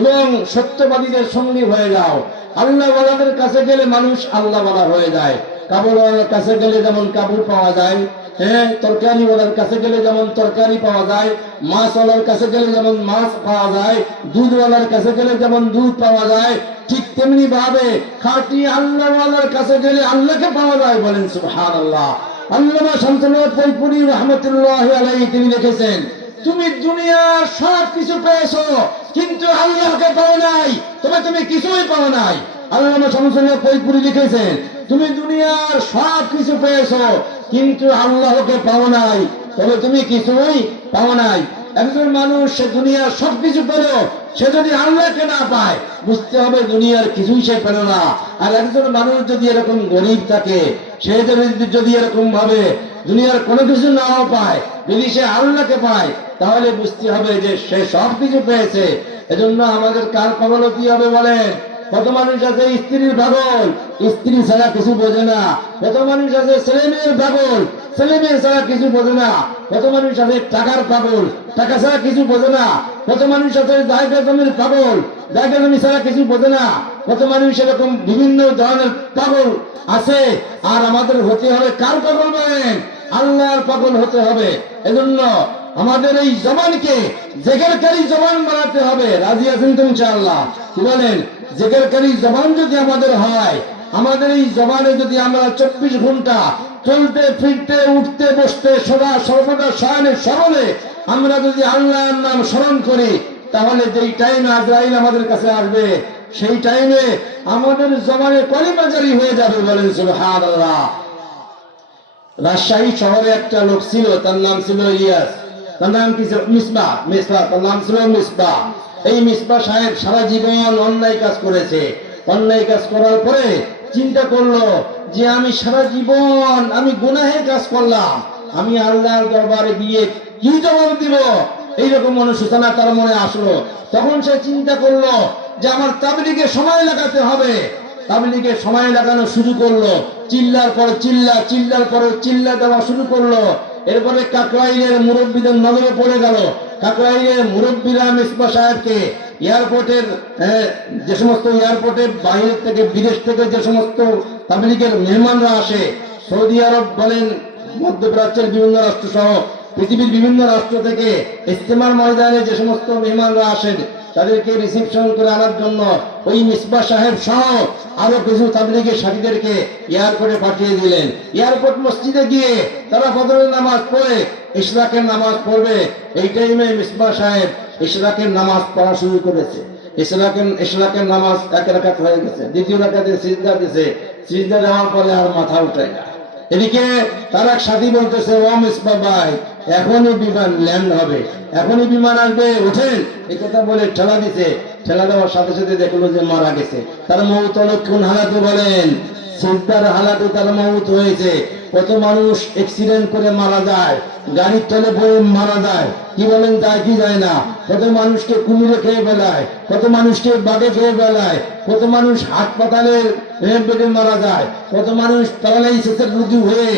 এবং সত্যবাদীদের সঙ্গী হয়ে যাও। আল্লাহ ওয়ালাদের কাছে গেলে মানুষ আল্লাহ ওয়ালা হয়ে যায়। কাবুল ওয়ালার কাছে গেলে যেমন কাবুল পাওয়া যায়, হ্যাঁ, তরকারি ওয়ালার কাছে গেলে যেমন তরকারি পাওয়া যায়, মাছ ওয়ালার কাছে গেলে যেমন মাছ পাওয়া যায়, দুধ ওয়ালার কাছে গেলে যেমন দুধ পাওয়া যায়, ঠিক তেমনি ভাবে খাঁটি আল্লাহ ওয়ালার কাছে গেলে আল্লাহকে পাওয়া যায়, বলেন সুবহানাল্লাহ। আল্লামা শামসুল ফরিদপুরি রাহমাতুল্লাহি আলাইহি তিনি লিখেছেন, তুমি দুনিয়ার সব কিছু পেয়েছো কিন্তু আল্লাহকে পাও নাই, তবে তুমি কিছুই পাও নাই। আল্লামা শামসুল ফরিদপুরি লিখেছেন, তুমি দুনিয়ার সব কিছু পেয়েছো কিন্তু আল্লাহকে পাও নাই, তবে তুমি কিছুই পাও নাই। একজন মানুষ সে দুনিয়ার সবকিছু পেল, সে যদি আল্লাহকে না পায় বুঝতে হবে দুনিয়ার কিছুই সে পেল না। আর একজন মানুষ যদি এরকম গরিব থাকে, সে যদি এরকম ভাবে দুনিয়ার কোনো কিছু নাও পায়, যদি সে আল্লাহকে পায় তাহলে বুঝতে হবে যে সে সব কিছু পেয়েছে। এজন্য আমাদের কার কবলতি হবে বলেন? কত মানুষ আছে স্ত্রীর পাগল, স্ত্রী ছাড়া কিছু বোঝে না। কত মানুষ আছে ছেলে মেয়ের পাগল, ছেলে মেয়ে ছাড়া কিছু বোঝে না। কত মানুষ আছে টাকার পাগল, টাকা ছাড়া কিছু বোঝে না। কত মানুষ আছে জায়গা জমির পাগল, জায়গা জমি ছাড়া কিছু বোঝে না। কত মানুষ এরকম বিভিন্ন ধরনের পাগল আছে। আর আমাদের হতে হবে কার পাগল বলেন? আল্লাহর পাগল হতে হবে। এজন্য আমাদের এই জবানকে জিকিরকারী জবান বানাতে হবে। রাজি আছেন তো ইনশাআল্লাহ? কি বলেন? জিকিরকারী জবান যদি আমাদের হয়, আমাদের এই জবানে যদি আমরা 24 ঘন্টা চলতে ফিরতে উঠতে বসতে সদা সর্বদা শয়নে স্মরণে আমরা যদি আল্লাহর নাম স্মরণ করি, তাহলে যেই টাইমে আজরাইল আমাদের কাছে আসবে সেই টাইমে আমাদের জবানে কলিমা জারি হয়ে যাবে, বলেন সুবহানাল্লাহ। রাজশাহী শহরে একটা লোক ছিল, তার নাম ছিল ইলিয়াস, তার নাম কি ছিল? মিসবাহ, তার নাম ছিল মিসবাহ। এই মিসবাহ সাহেব সারা জীবন অন্যায় কাজ করেছে। অন্যায় কাজ করার পরে চিন্তা করলো যে আমি সারা জীবন আমি গুনাহের কাজ করলাম, আমি আল্লাহর দরবারে গিয়ে কি জবাব দিব, এইরকম অনুশোচনা তার মনে আসলো। তখন সে চিন্তা করলো যে আমার তাবলীগে সময় লাগাতে হবে। তাবলীগে সময় লাগানো শুরু করলো, চিল্লার পর চিল্লা, চিল্লার পরে চিল্লা দেওয়া শুরু করলো। এরপরে কাকরাইলের মুরব্বীদের নজরে পড়ে গেল। কাকরাইলের মুরব্বীরা মিসবাহ সাহেবকে এয়ারপোর্টের যে সমস্ত এয়ারপোর্টের বাইরে থেকে বিদেশ থেকে যে সমস্ত তাবলীগের মেহমানরা আসে, সৌদি আরব বলেন, মধ্যপ্রাচ্যের বিভিন্ন রাষ্ট্র সহ পৃথিবীর বিভিন্ন রাষ্ট্র থেকে ইজতেমার ময়দানে যে সমস্ত মেহমানরা আসেন, তাদেরকে রিসিপশন করে আনার জন্য ওই মিসবাহ সাহেব সহ আরো কিছু তাবলীগের সাথীদেরকে এয়ারপোর্টে পাঠিয়ে দিলেন। এয়ারপোর্ট মসজিদে গিয়ে তারা ফজরের নামাজ পড়ে ইশরাকের নামাজ পড়বে। এই টাইমে মিসবাহ সাহেব ইশরাকের নামাজ পড়া শুরু করেছে। ইশরাকের নামাজ এক রাকাত হয়ে গেছে, দ্বিতীয় রাকাতে সিজদা দিয়েছে, সিজদা দেওয়ার পরে আর মাথা উঠে না। এদিকে তার এক সাথী বলতেছে, ও মিসবাহ ভাই, এখনই বিমান ল্যান্ড হবে, এখনই বিমান আসবে, ওঠেন। এই কথা বলে ঠেলা দিছে। ঠেলা দেওয়ার সাথে সাথে দেখলো যে মারা গেছে। তার মৌত হলো কোন হালাতে বলেন? সিজদার হালাতে তার মৌত হয়েছে। কত মানুষ অ্যাক্সিডেন্ট করে মারা যায়, গাড়ির তলে পড়ে মারা যায়, কি বলেন? যায় কি যায় না? কত মানুষকে কুমিরে খেয়ে ফেলায়, কত মানুষকে বাঘে খেয়ে ফেলায়, কত মানুষ হাসপাতালের বেডে মারা যায়, কত মানুষ প্যারালাইসিসের রোগী হয়ে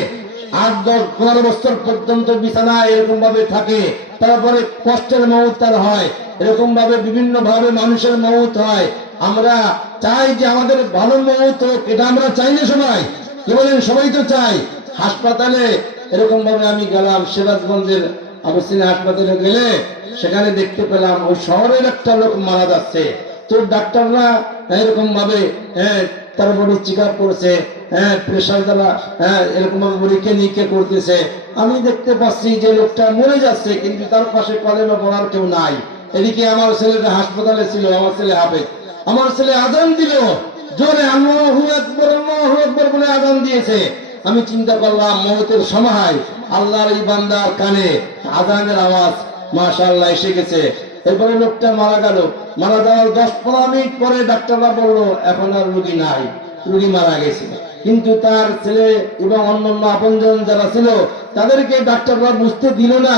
8, 10, 15 বছর পর্যন্ত বিছানায় এরকম ভাবে থাকে। তারপরে কষ্টের মৌত তার হয়। এরকম ভাবে বিভিন্ন ভাবে মানুষের মৌত হয়। আমরা চাই যে আমাদের ভালো মৌত হোক, এটা আমরা চাই না সবাই? কি বলেন? সবাই তো চাই। হাসপাতালে এরকম ভাবে আমি গেলাম, সিরাজগঞ্জের আবুসিনা হাসপাতালে গেলে সেখানে দেখতে পেলাম ওই শহরের একটা লোক মারা যাচ্ছে। তো ডাক্তাররা এরকম ভাবে তার বডি চেক আপ করছে, প্রেশার দ্বারা এরকম ভাবে পরীক্ষা নিরীক্ষা করতেছে। আমি দেখতে পাচ্ছি যে লোকটা মরে যাচ্ছে, কিন্তু তার পাশে কলেমা পড়ার কেউ নাই। এদিকে আমার ছেলেটা হাসপাতালে ছিল, আমার ছেলে হাফেজ। আমার ছেলে আযান দিল জোরে, আল্লাহু আকবার বলে আযান দিয়েছে। আমি চিন্তা করলাম মওতের সময় আল্লাহর এই বান্দার কানে আযানের আওয়াজ মাশাআল্লাহ এসে গেছে। এরপরে লোকটা মারা গেল। মারা যাওয়ার 10-15 মিনিট পরে ডাক্তাররা বললো এখন আর রোগী নাই, রোগী মারা গেছে। কিন্তু তার ছেলে এবং অন্যান্য আপনজন যারা ছিল তাদেরকে ডাক্তাররা বুঝতে দিল না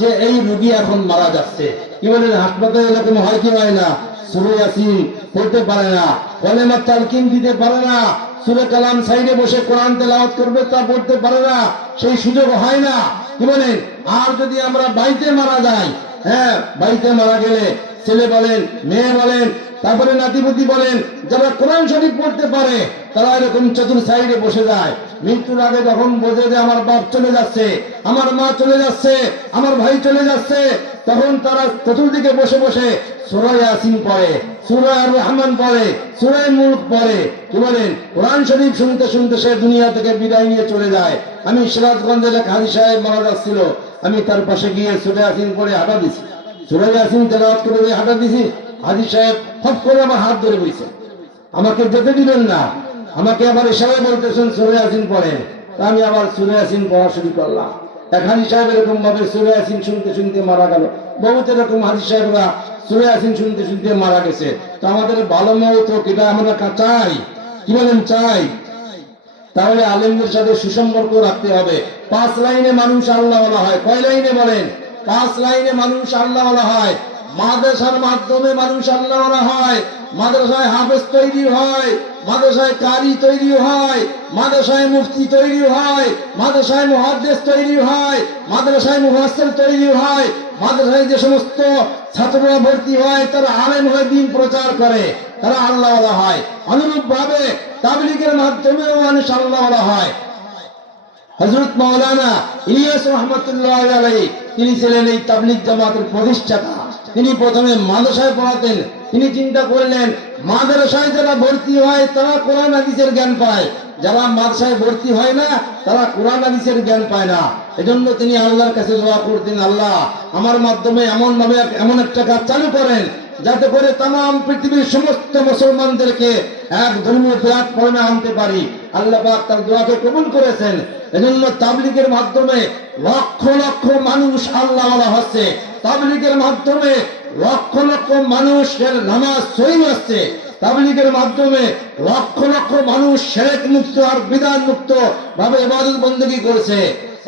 যে এই রোগী এখন মারা যাচ্ছে। কি বলেন, হাসপাতালে এরকম হয় কি হয় না? সূরা ইয়াসিন পড়তে পারে না, কলেমা তালকিন দিতে পারে না, সূরা কালাম সাইডে বসে কোরআন তেলাওয়াত করবে তা পড়তে পারে না, সেই সুযোগ হয় না। কি বলেন? আর যদি আমরা বাড়িতে মারা যাই, হ্যাঁ বাড়িতে মারা গেলে ছেলে বলেন, মেয়ে বলেন, তারপরে নাতিপুতি বলেন, যারা কোরআন শরীফ পড়তে পারে তারা এরকম চতুর সাইডে বসে যায়। মৃত্যুর আগে যখন বোঝে যে আমার বাপ চলে যাচ্ছে, আমার মা চলে যাচ্ছে, আমার ভাই চলে যাচ্ছে, তখন তারা চতুর্দিকে বসে বসে সূরা ইয়াসিন পড়ে, সূরা আর রহমান পড়ে, সূরা মুলক পড়ে। কি বলেন? কোরআন শরীফ শুনতে শুনতে সে দুনিয়া থেকে বিদায় নিয়ে চলে যায়। আমি সিরাজগঞ্জের এক হাজী সাহেব মারা যাচ্ছিল, আমি তার পাশে গিয়ে সূরা ইয়াসিন পড়ে হাঁটা দিছি, সূরা ইয়াসিন তেলাওয়াত করে দিয়ে হাঁটা দিছি। হাজী সাহেব ফট করে আমার হাত ধরে বইছে, আমাকে যেতে দিলেন না, আমাকে আবার ইশারায় বলতেছেন সূরা ইয়াসিন পড়েন। আমি আবার সূরা ইয়াসিন পড়া শুরু করলাম। এক হাজী সাহেব এরকম ভাবে সূরা ইয়াসিন শুনতে শুনতে মারা গেল। বহুত এরকম হাজী সাহেবরা সূরা ইয়াসিন শুনতে শুনতে মারা গেছে। তো আমাদের ভালো মত এটা আমরা চাই, কি বলেন, চাই। তাহলে আলেমদের সাথে সুসম্পর্ক রাখতে হবে। 5 লাইনে মানুষ আল্লাহ ওয়ালা হয়। কয় লাইনে বলেন? 5 লাইনে মানুষ আল্লাহ ওয়ালা হয়। মাদ্রাসার মাধ্যমে মানুষ আল্লাহ ওয়ালা হয়। মাদ্রাসায় হাফেজ তৈরি হয়, মাদ্রাসায় কারি তৈরি হয়, মাদ্রাসায় মুফতি তৈরি হয়, মাদ্রাসায় মুহাদ্দিস তৈরি হয়, মাদ্রাসায় মুফাসসির তৈরি হয়, মাদ্রাসায় যে সমস্ত ছাত্ররা ভর্তি হয় তারা আলেম হয়ে দ্বীন প্রচার করে, তারা আল্লাহ ওয়ালা হয়। অনুরূপ ভাবে তাবলীগের মাধ্যমেও মানুষ আল্লাহ ওয়ালা হয়। হযরত মাওলানা ইলিয়াস রহমাতুল্লাহ আলাইহি তিনি ছিলেন এই তাবলীগ জামাতের প্রতিষ্ঠাতা। তিনি প্রথমে মাদ্রাসায় পড়াতেন। তিনি চিন্তা করলেন মাদ্রাসায় যারা ভর্তি হয় তারা কোরআন হাদিসের জ্ঞান পায়, যারা মাদ্রাসায় ভর্তি হয় না তারা কোরআন হাদিসের জ্ঞান পায় না। এজন্য তিনি আল্লাহর কাছে দোয়া করতেন, আল্লাহ আমার মাধ্যমে এমন একটা কাজ চালু করেন যাতে করে তাম পৃথিবীর সমস্ত মুসলমানদেরকে এক ধর্মীয় প্ল্যাটফর্মে আনতে পারি। আল্লাহ পাক তার দোয়াকে কবুল করেছেন। এজন্য তাবলীগের মাধ্যমে লক্ষ লক্ষ মানুষ আল্লাহ ওয়ালা হচ্ছে। তাবলীগের মাধ্যমে লক্ষ লক্ষ মানুষের নামাজ সহিহ হচ্ছে। তাবলীগের মাধ্যমে লক্ষ লক্ষ মানুষ শিরক মুক্ত আর বিদআত মুক্ত ভাবে ইবাদত বندگی করছে।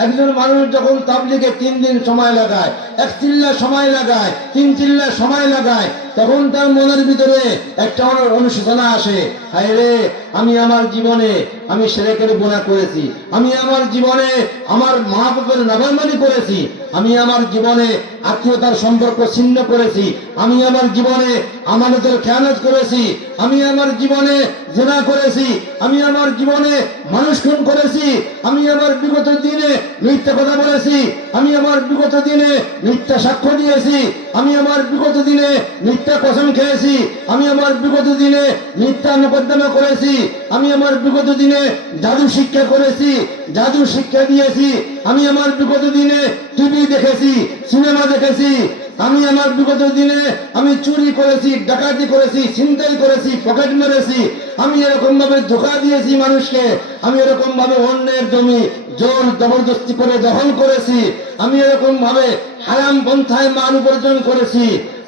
একজন মানুষ যখন তাবলীগে 3 দিন সময় লাগায়, 1 চিল্লা সময় লাগায়, 3 চিল্লা সময় লাগায়, তখন তার মনের ভিতরে একটা অনুশোচনা আসে, হায় রে আমি আমার জীবনে আমি শিরকের গুনাহ করেছি, আমি আমার জীবনে আমার মা বাবার নাফরমানি করেছি, আমি আমার জীবনে আত্মীয়তার সম্পর্ক ছিন্ন করেছি, আমি আমার জীবনে আমানতের খেয়ানত করেছি, আমি আমার জীবনে জিনা করেছি, আমি আমার জীবনে মানুষ খুন করেছি, আমি আমার বিগত দিনে মিথ্যা কথা বলেছি, আমি আমার বিগত দিনে মিথ্যা সাক্ষ্য দিয়েছি, আমি আমার বিগত দিনে মিথ্যা কসম খেয়েছি, আমি আমার বিগত দিনে মিথ্যা মোকদ্দমা করেছি, আমি আমার বিগত দিনে জাদু শিক্ষা করেছি, জাদু শিক্ষা দিয়েছি, আমি আমার বিগত দিনে টিভি দেখেছি, সিনেমা দেখেছি, আমি আমার বিগত দিনে আমি চুরি করেছি, ডাকাতি করেছি, ছিনতাই করেছি, পকেট মেরেছি, আমি এরকম ভাবে ধোঁকা দিয়েছি মানুষকে, আমি এরকম ভাবে অন্যের জমি জোর জবরদস্তি করে দখল করেছি, আমি এরকম ভাবে হারাম পন্থায় মান উপার্জন করেছি,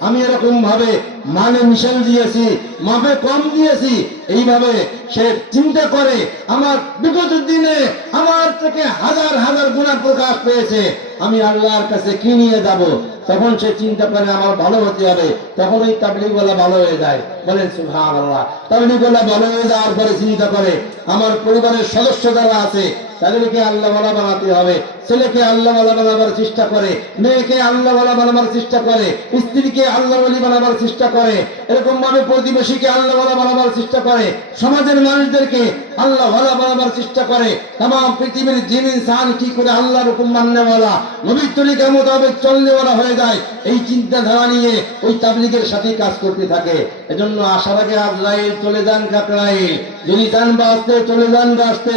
আমি এরকম ভাবে মানে মিশন দিয়েছি, মাপে কম দিয়েছি। এইভাবে সে চিন্তা করে আমার বিগত দিনে আমার থেকে হাজার হাজার গুনাহ প্রকাশ পেয়েছে, আমি আল্লাহর কাছে কি নিয়ে যাব? তখন সে চিন্তা করে আমার ভালো হতে হবে। তখন ওই তাবলীগওয়ালা ভালো হয়ে যায়। বলেন সুবহানাল্লাহ। তাবলীগওয়ালা ভালো হয়ে যাওয়ার পরে চিন্তা করে আমার পরিবারের সদস্য যারা আছে তাদেরকে আল্লাহওয়ালা বানাতে হবে। ছেলেকে আল্লাহওয়ালা বানাবার চেষ্টা করে, মেয়েকে আল্লাহওয়ালা বানাবার চেষ্টা করে, স্ত্রীকে আল্লাহওয়ালি বানাবার চেষ্টা করে, এরকম ভাবে প্রতিবেশীকে আল্লাহওয়ালা বানাবার চেষ্টা করে, সমাজের মানুষদেরকে আল্লাহওয়ালা বানাবার চেষ্টা করে। তাম পৃথিবীর জিন ইনসান কি করে আল্লাহর হুকুম মাননেওয়ালা, নবীর তরিকা মোতাবেক চলনেওয়ালা হয়ে যায়, এই চিন্তাধারা নিয়ে ওই তাবলীগের সাথে কাজ করতে থাকে। এজন্য আসার আগে আজরাইল চলে যান কাকরাইল, যদি যান বাঁচতে চলে যান বাঁচতে,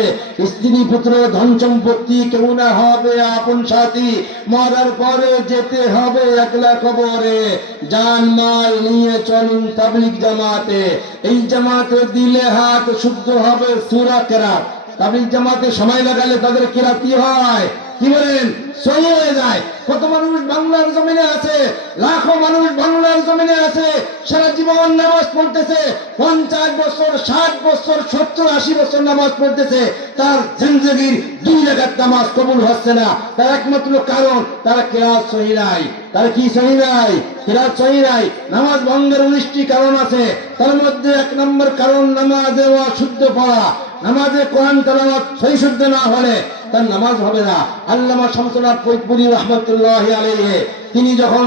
স্ত্রী পুত্র ধন সম্পত্তি কেউ না হবে আপন সাথী, মরার পরে যেতে হবে একলা কবরে, জান মাল নিয়ে চলুন তাবলীগ জামাতে, এই জামাতে দিলে হাত শুদ্ধ হবে সূরা কেরাত। তাবলীগ জামাতে সময় লাগালে তাদের কেরাত কি হয়? কি বলেন সহি হয়ে যায়। কত মানুষ বাংলার জমিনে আছে, লাখো মানুষ বাংলার জমিনে আছে, সারা জীবন নামাজ পড়তেছে, 50 বছর 60 বছর 70 80 বছর নামাজ পড়তেছে, তার জিন্দেগির 2 রাকাত নামাজ কবুল হচ্ছে না। তার একমাত্র কারণ তারা কিরাত সহি নাই। তার কি সহি নাই? কিরাত সহি নাই। নামাজ ভঙ্গের 19টি কারণ আছে, তার মধ্যে 1 নম্বর কারণ নামাজে অশুদ্ধ পড়া। নামাজে কোরআন তেলাওয়াত সহি শুদ্ধ না হলে তার নামাজ হবে না। আল্লামা শামসুল হক ফরিদপুরি রাহমাতুল্লাহি আলাইহি তিনি যখন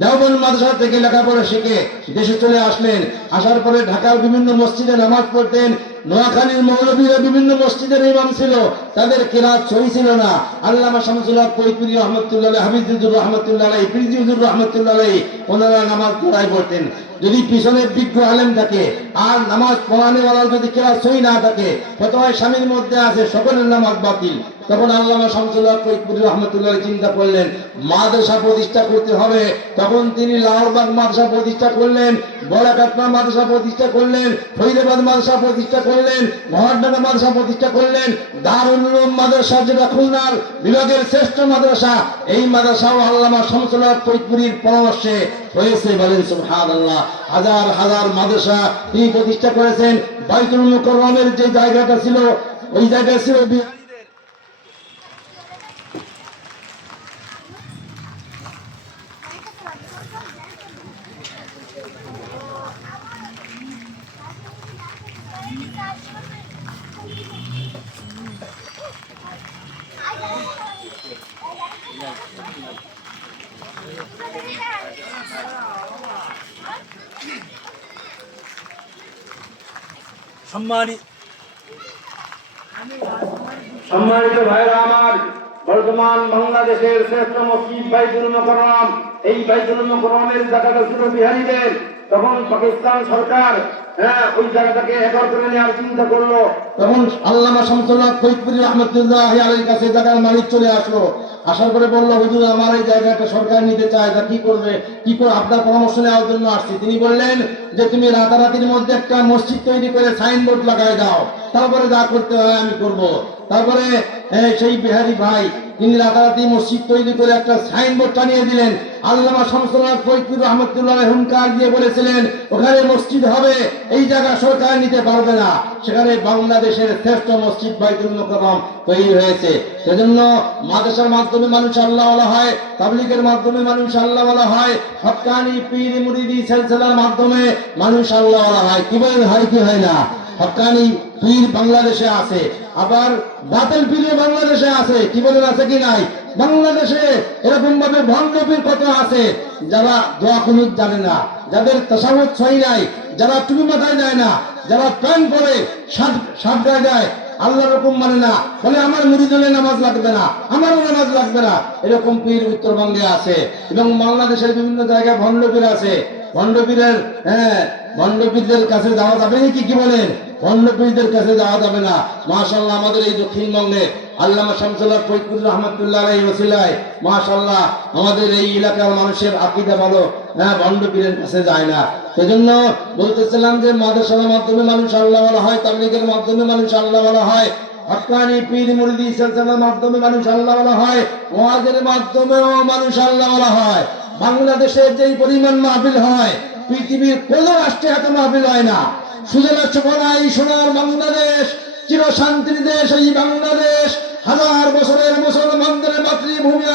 দেওবন্দ মাদ্রাসা থেকে লেখাপড়া শিখে দেশে চলে আসলেন, আসার পরে ঢাকার বিভিন্ন মসজিদে নামাজ পড়তেন। নোয়াখালীর মৌলভীরা বিভিন্ন মসজিদের ইমাম ছিল, তাদের কিরাত সহি ছিল না। আল্লামা শামসুল হক ফরিদপুরি রাহমাতুল্লাহি আলাইহি, হাফিজুর রাহমাতুল্লাহি আলাইহি, ফিরজিউর রাহমাতুল্লাহি আলাইহি ওনারা নামাজ পড়াই পড়তেন। যদি পিছনে বিজ্ঞ আলেম থাকে আর নামাজ পড়ানেওয়ালা যদি কিরাত সহি না থাকে, ফতোয়া স্বামীর মধ্যে আছে সকলের নামাজ বাতিল। তখন আল্লামা শামসুল হক ফরিদপুরি রাহমাতুল্লাহি চিন্তা করলেন মাদ্রাসা প্রতিষ্ঠা করতে হবে। তখন তিনি লাহোরবাগ মাদ্রাসা প্রতিষ্ঠা করলেন, বড়াকাটনা মাদ্রাসা প্রতিষ্ঠা করলেন, ফরিদাবাদ মাদ্রাসা প্রতিষ্ঠা করলেন, মহাডাঙ্গা মাদ্রাসা প্রতিষ্ঠা করলেন, দারুল উলুম মাদ্রাসা যেটা খুলনার বিভাগের শ্রেষ্ঠ মাদ্রাসা, এই মাদ্রাসাও আল্লামা শামসুল হক ফরিদপুরির পরামর্শে হয়েছে। বলেন সুবহানাল্লাহ। হাজার হাজার মাদ্রাসা তিনি প্রতিষ্ঠা করেছেন। বাইতুল মুকাররমের যে জায়গাটা ছিল, ওই জায়গা ছিল সম্মানিত ভাইরা আমার, বর্তমান বাংলাদেশের শ্রেষ্ঠ মসজিদ বাইতুল মুকাররম, এই বাইতুল মুকাররমের জায়গাটা ছিল বিহারীদের। তখন পাকিস্তান সরকার ওই জায়গাটাকে একর করে নেওয়ার চিন্তা করলো। তখন আল্লামা শামসুল হক ফরিদপুরি রাহমাতুল্লাহি আলাইহির কাছে জায়গার মালিক চলে আসলো। আসার পরে বললো, হুজুর আমার এই জায়গাটা সরকার নিতে চায়, তা কি করবে? কি করে আপনার পরামর্শ নেওয়ার জন্য আসছি। তিনি বললেন যে তুমি রাতারাতির মধ্যে একটা মসজিদ তৈরি করে সাইনবোর্ড লাগাই দাও, তারপরে যা করতে হয় আমি করব। তারপরে সেই বিহারি ভাই তিনি রাতারাতি মসজিদ তৈরি করে একটা সাইনবোর্ড টানিয়ে দিলেন। আল্লামা শামসুল হক ফরিদপুরি রাহমাতুল্লাহি আলাইহি হুঙ্কার দিয়ে বলেছিলেন ওখানে মসজিদ হবে, এই জায়গা সরকার নিতে পারবে না। সেখানে বাংলাদেশের শ্রেষ্ঠ মসজিদ বাইতুল মুকাররম তৈরি হয়েছে। সেজন্য মাদ্রাসার মাধ্যমে মানুষ আল্লাহওয়ালা হয়, তাবলীগের মাধ্যমে মানুষ আল্লাহওয়ালা হয়, হক্কানি পীর মুরিদি সিলসিলার মাধ্যমে মানুষ আল্লাহওয়ালা হয়। কি বলেন, হয় কি হয় না? হক্কানি পীর বাংলাদেশে আছে, আবার বাতিল পীর বাংলাদেশে আছে। কি বলেন, আছে কি নাই? বাংলাদেশে এরকম ভাবে ভণ্ড পীর কত আছে, যারা দোয়া কুনুত জানে না, যাদের তাসাউফ সহি নাই, যারা টুপি মাথায় যায় না, যারা প্যান্ট পরে শার্ট গায়ে যায়, আল্লাহর হুকুম মানে না, বলে আমার মুরিদ হলে নামাজ লাগবে না, আমারও নামাজ লাগবে না। এরকম পীর উত্তরবঙ্গে আছে এবং বাংলাদেশের বিভিন্ন জায়গায় ভণ্ড পীর আছে। ভণ্ড পীরের ভণ্ড পীরদের কাছে যাওয়া যাবে নাকি? কি বলেন, ভণ্ড পীরদের কাছে যাওয়া যাবে না। মাশাআল্লাহ আমাদের এই দক্ষিণবঙ্গে আল্লামা শামসুল হক ফরিদপুরি রাহমাতুল্লাহি আলাইহি ওসিলায় মাশাআল্লাহ আমাদের এই এলাকার মানুষের আকীদা ভালো, ভণ্ড পীরের কাছে যায় না। সেজন্য বলতেছিলাম যে মাদ্রাসার মাধ্যমে মানুষ আল্লাহওয়ালা হয়, তাবলীগের মাধ্যমে মানুষ আল্লাহওয়ালা হয়, হক্কানি পীর মুরিদি সিলসিলার মাধ্যমে মানুষ আল্লাহওয়ালা হয়, ওয়াজের মাধ্যমেও মানুষ আল্লাহওয়ালা হয়। বাংলাদেশের যেই পরিমাণ মাহফিল হয়, পৃথিবীর কোন রাষ্ট্রে এত মাহফিল হয় না। সুজলা চোখলা এই সোনার বাংলাদেশ, চির শান্তির দেশ এই বাংলাদেশ, হাজার বছরের মুসলমানদের মাতৃভূমি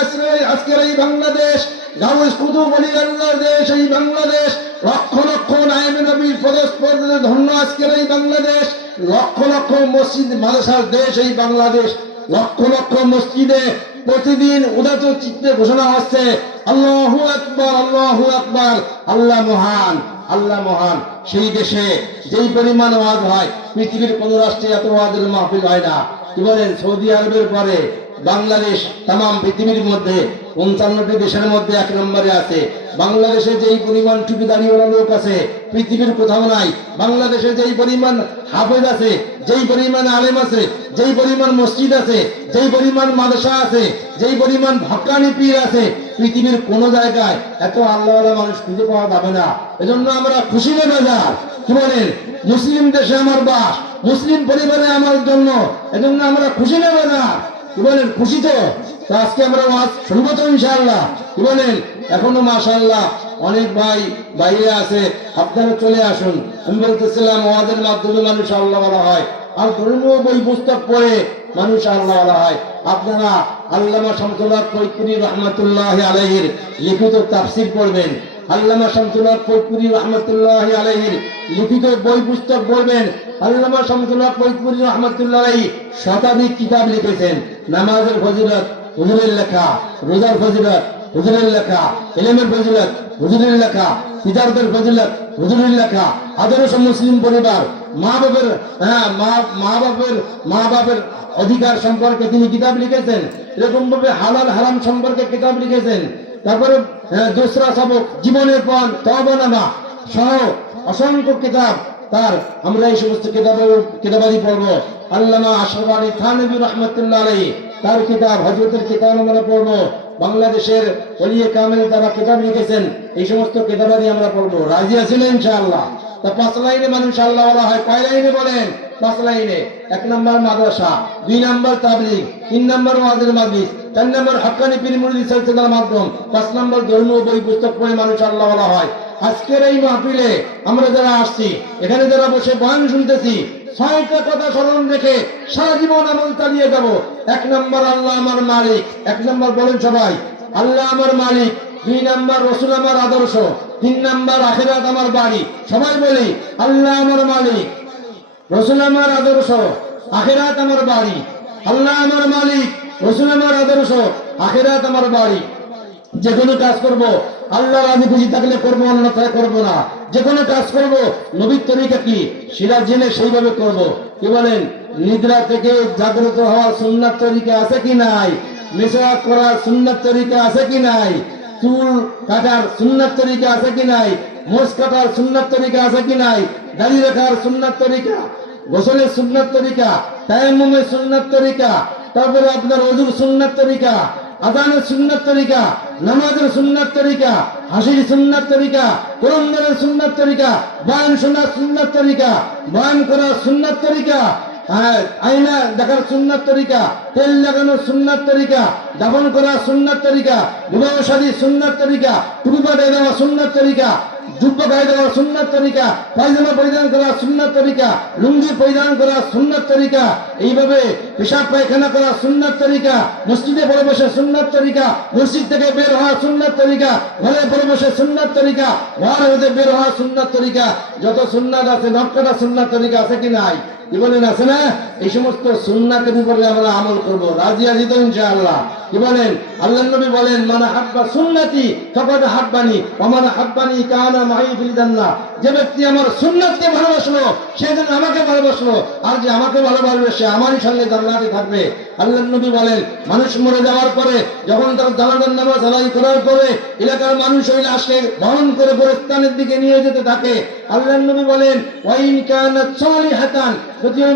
আজকের এই বাংলাদেশ, গাউস কুতুব ওলি আল্লাহর দেশ এই বাংলাদেশ, লক্ষ লক্ষ নায়েবে নবীর পদস্পর্শে ধন্য আজকের এই বাংলাদেশ, লক্ষ লক্ষ মসজিদ মাদ্রাসার দেশ এই বাংলাদেশ। লক্ষ লক্ষ মসজিদে প্রতিদিন উদাত্ত চিত্তে ঘোষণা হচ্ছে আল্লাহু আকবার, আল্লাহু আকবার, আল্লাহ মহান, আল্লাহ মহান। সেই দেশে যেই পরিমাণ ওয়াজ হয়, পৃথিবীর কোন রাষ্ট্রে এত ওয়াজের মাহফিল হয় না। কি বলেন, সৌদি আরবের পরে বাংলাদেশ তাম পৃথিবীর মধ্যে 55টি দেশের মধ্যে 1 নম্বরে আছে। বাংলাদেশে যেই পরিমাণ টুপি দাঁড়িয়েওয়ালা লোক আছে পৃথিবীর কোথাও নাই। বাংলাদেশে যেই পরিমাণ হাফেজ আছে, যেই পরিমাণ আলেম আছে, যেই পরিমাণ মসজিদ আছে, যেই পরিমাণ মাদ্রাসা আছে, যেই পরিমাণ হক্কানি পীর আছে, পৃথিবীর কোন জায়গায় এত আল্লাহওয়ালা মানুষ খুঁজে পাওয়া যাবে না। এজন্য আমরা খুশি নেবে যার। কি বলেন, মুসলিম দেশে আমার বাস, মুসলিম পরিবারে আমার জন্য, এজন্য আমরা খুশি নেবে যার। কি বলেন, খুশি তো? তো আজকে আমরা ওয়াজ শুনবো তো ইনশাআল্লাহ, কি বলেন? এখনো মাশাআল্লাহ অনেক ভাই বাইরে আছে, আপনারা চলে আসুন। আমি বলতেছিলাম ওয়াজের মাধ্যমে মানুষ আল্লাহ বলা হয়, আর ধর্মীয় বই পুস্তক পড়ে মানুষ আল্লাহ বলা হয়। আপনারা আল্লামা শামসুল্লাহ ফরিদপুরি রহমাতুল্লাহ আলাইহির লিখিত তাফসীর পড়বেন, আল্লামা শামসুল্লাহ ফরিদপুরি রহমাতুল্লাহ আলাইহির লিখিত বই পুস্তক পড়বেন। আল্লামা শামসুল্লাহ ফরিদপুরি রহমাতুল্লাহ আলাইহি শতাধিক কিতাব লিখেছেন। নামাজের ফজিলত হুজুরের লেখা, রোজার ফজিলত হুজুরের লেখা, ইলমের ফজিলত হুজুরের লেখা, তিজারতের ফজিলত হুজুরের লেখা, আদর্শ মুসলিম পরিবার, মা বাপের অধিকার সম্পর্কে তিনি কিতাব লিখেছেন। এরকম ভাবে হালাল হারাম সম্পর্কে কিতাব লিখেছেন। তারপরে দোসরা সবক, জীবনের পণ, তওবানামা সহ অসংখ্য কিতাব তার। আমরা এই সমস্ত কিতাবাদি পড়বো। আল্লামা আশরাফ আলী থানভী রহমাতুল্লাহ আলাইহি তার কিতাব, হযরতের কিতাব আমরা পড়বো। বাংলাদেশের ওলিয়ে কামেল যারা কিতাব লিখেছেন, এই সমস্ত কিতাবাদি আমরা পড়বো। রাজি আছেন ইনশাআল্লাহ? তা 5 লাইনে মানুষ আল্লাহ বলা হয়। কয় লাইনে বলেন? 5 লাইনে। 1 নম্বর মাদ্রাসা, 2 নম্বর তাবলীগ, 3 নম্বর ওয়াজের মাজলিস, 4 নম্বর হক্কানি পীর মুরিদ সিলসিলার মাধ্যম, 5 নম্বর ধর্মীয় বই পুস্তক পড়ে মানুষ আল্লাহ বলা হয়। আজকের এই মাহফিলে আমরা যারা আসছি, এখানে যারা বসে বয়ান শুনতেছি, 6টা কথা স্মরণ রেখে সারা জীবন আমল চালিয়ে যাব। 1 নম্বর আল্লাহ আমার মালিক। 1 নম্বর বলেন সবাই, আল্লাহ আমার মালিক। 2 নম্বর রসুল আমার আদর্শ। 3 নম্বর আখিরাত আমার বাড়ি। সবাই বলি, আল্লাহ আমার মালিক, রসুল আমার আদর্শ, আখিরাত আমার বাড়ি। আল্লাহ আমার মালিক, রসুল আমার আদর্শ, আখিরাত আমার বাড়ি। যে কোনো কাজ করব আল্লাহ রাজি খুশি থাকলে করবো, অন্যথায় করবো না। যে কোনো কাজ করব নবীর তরিকা কি সেটা জেনে সেইভাবে করব। কি বলেন? নিদ্রা থেকে জাগ্রত হওয়ার সুন্নাত তরিকা আছে কি নাই? মিসওয়াক করার সুন্নাত তরিকা আছে কি নাই? চুল কাটার সুন্নাত তরিকা আছে কি নাই? মোষ কাটার সুন্নাত তরিকা আছে কি নাই? দাড়ি রাখার সুন্নাত তরিকা, গোসলের সুন্নাত তরিকা, তায়াম্মুমের সুন্নাত তরিকা, তারপরে আপনার ওযুর সুন্নাত তরিকা, আযানের সুন্নাত তরিকা, নামাজের সুন্নাত তরিকা, হাসির সুন্নাত তরিকা, কোরআন পড়ার সুন্নাত তরিকা, বয়ান শোনার সুন্নাত তরিকা, বয়ান করার সুন্নাত তরিকা, আয়না দেখার সুন্নাত তরিকা, তেল লাগানোর সুন্নাত তরিকা, দাফন করার সুন্নাত তরিকা, বিবাহ শাদীর সুন্নাত তরিকা, টুপি পাঠিয়ে দেওয়া সুন্নাত তরিকা, জুব্বা গায়ে দেওয়ার সুন্নাত তরিকা, পায়জামা পরিধান করার সুন্নাত তরিকা, লুঙ্গি পরিধান করার সুন্নাত তরিকা, এইভাবে পেশাব পায়খানা করার সুন্নাত তরিকা, মসজিদে প্রবেশের সুন্নাত তরিকা, মসজিদ থেকে বের হওয়ার সুন্নাত তরিকা, ঘরে প্রবেশের সুন্নাত তরিকা, ঘর হতে বের হওয়ার সুন্নাত তরিকা, যত সুন্নাত আছে নকশা সুন্নাত তরিকা আছে কি নাই? কি বলেন? আছে না? এই সমস্ত সুন্নাতের উপরে আমরা আমল করব। রাজি আছি তো ইনশাআল্লাহ? কি বলেন? আল্লাহর নবী বলেন, মান হাব্বা সুন্নতি ফাকাদ হাব্বানি ওয়া মান হাব্বানি কানা মাই ফিল জান্নাহ। যে ব্যক্তি আমার সুন্নাতকে ভালোবাসলো সে যেন আমাকে ভালোবাসলো, আর যে আমাকে ভালোবাসবে সে আমারই সঙ্গে জান্নাতে থাকবে। আল্লাহর নবী বলেন, মানুষ মরে যাওয়ার পরে যখন তার জানাজার নামাজ আদায় করার পরে এলাকার মানুষ ওই লাশকে বহন করে গোরস্থানের দিকে নিয়ে যেতে থাকে। আল্লাহর নবী বলেন, ওয়াইন কানাত সালিহাতান, যদি ওই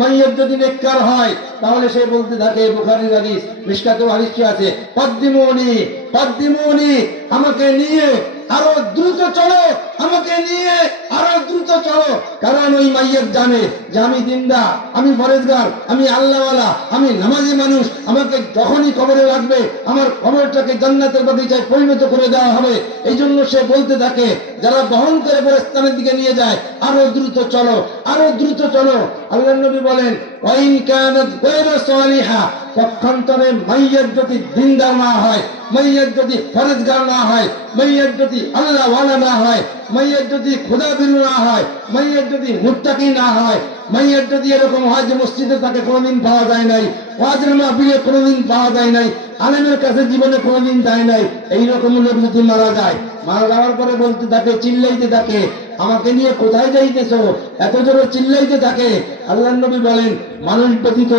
মাইয়্যিত যদি নেককার হয় তাহলে সে বলতে থাকে, বুখারীর হাদিস, মিশকাতুল হাদিসে আছে, কদ্দিমুনি কদ্দিমুনি, আমাকে নিয়ে আরো দ্রুত চলো, আমাকে নিয়ে আরো দ্রুত চলো। কারণ ওই মাইয়্যিত জানে যে আমি দিনদার, আমি পরেজগার, আমি আল্লাহওয়ালা, আমি নামাজি মানুষ। আমাকে যখনই কবরে রাখবে আমার কবরটাকে জান্নাতের বাগিচায় পরিণত করে দেওয়া হবে। এই জন্য সে বলতে থাকে, যারা বহন করে গোরস্থানের দিকে নিয়ে যায়, আরো দ্রুত চলো, আরো দ্রুত চলো। আল্লাহর নবী বলেন, ওয়াইন কানাত গায়রা সালিহা, পক্ষান্তরে মাইয়্যিত যদি দিনদার না হয়, মাইয়্যিত যদি পরেজগার না হয়, মাইয়্যিত যদি আল্লাহওয়ালা না হয়, মাইয়্যিত যদি খোদাভীরু না হয়, মাইয়্যিত যদি মুত্তাকি না হয়, মাইয়্যিত যদি এরকম হয় যে মসজিদে তাকে কোনোদিন পাওয়া যায় নাই, ওয়াজের মাহফিলে কোনোদিন পাওয়া যায় নাই, আলেমের কাছে জীবনে কোনোদিন যায় নাই, এইরকম লোক যদি মারা যায়, মারা যাওয়ার পরে বলতে থাকে, চিল্লাইতে থাকে, আমাকে নিয়ে কোথায় যাইতেছো, এত জোরে চিল্লাইতে থাকে। আল্লাহর নবী বলেন, মানুষ ব্যতীত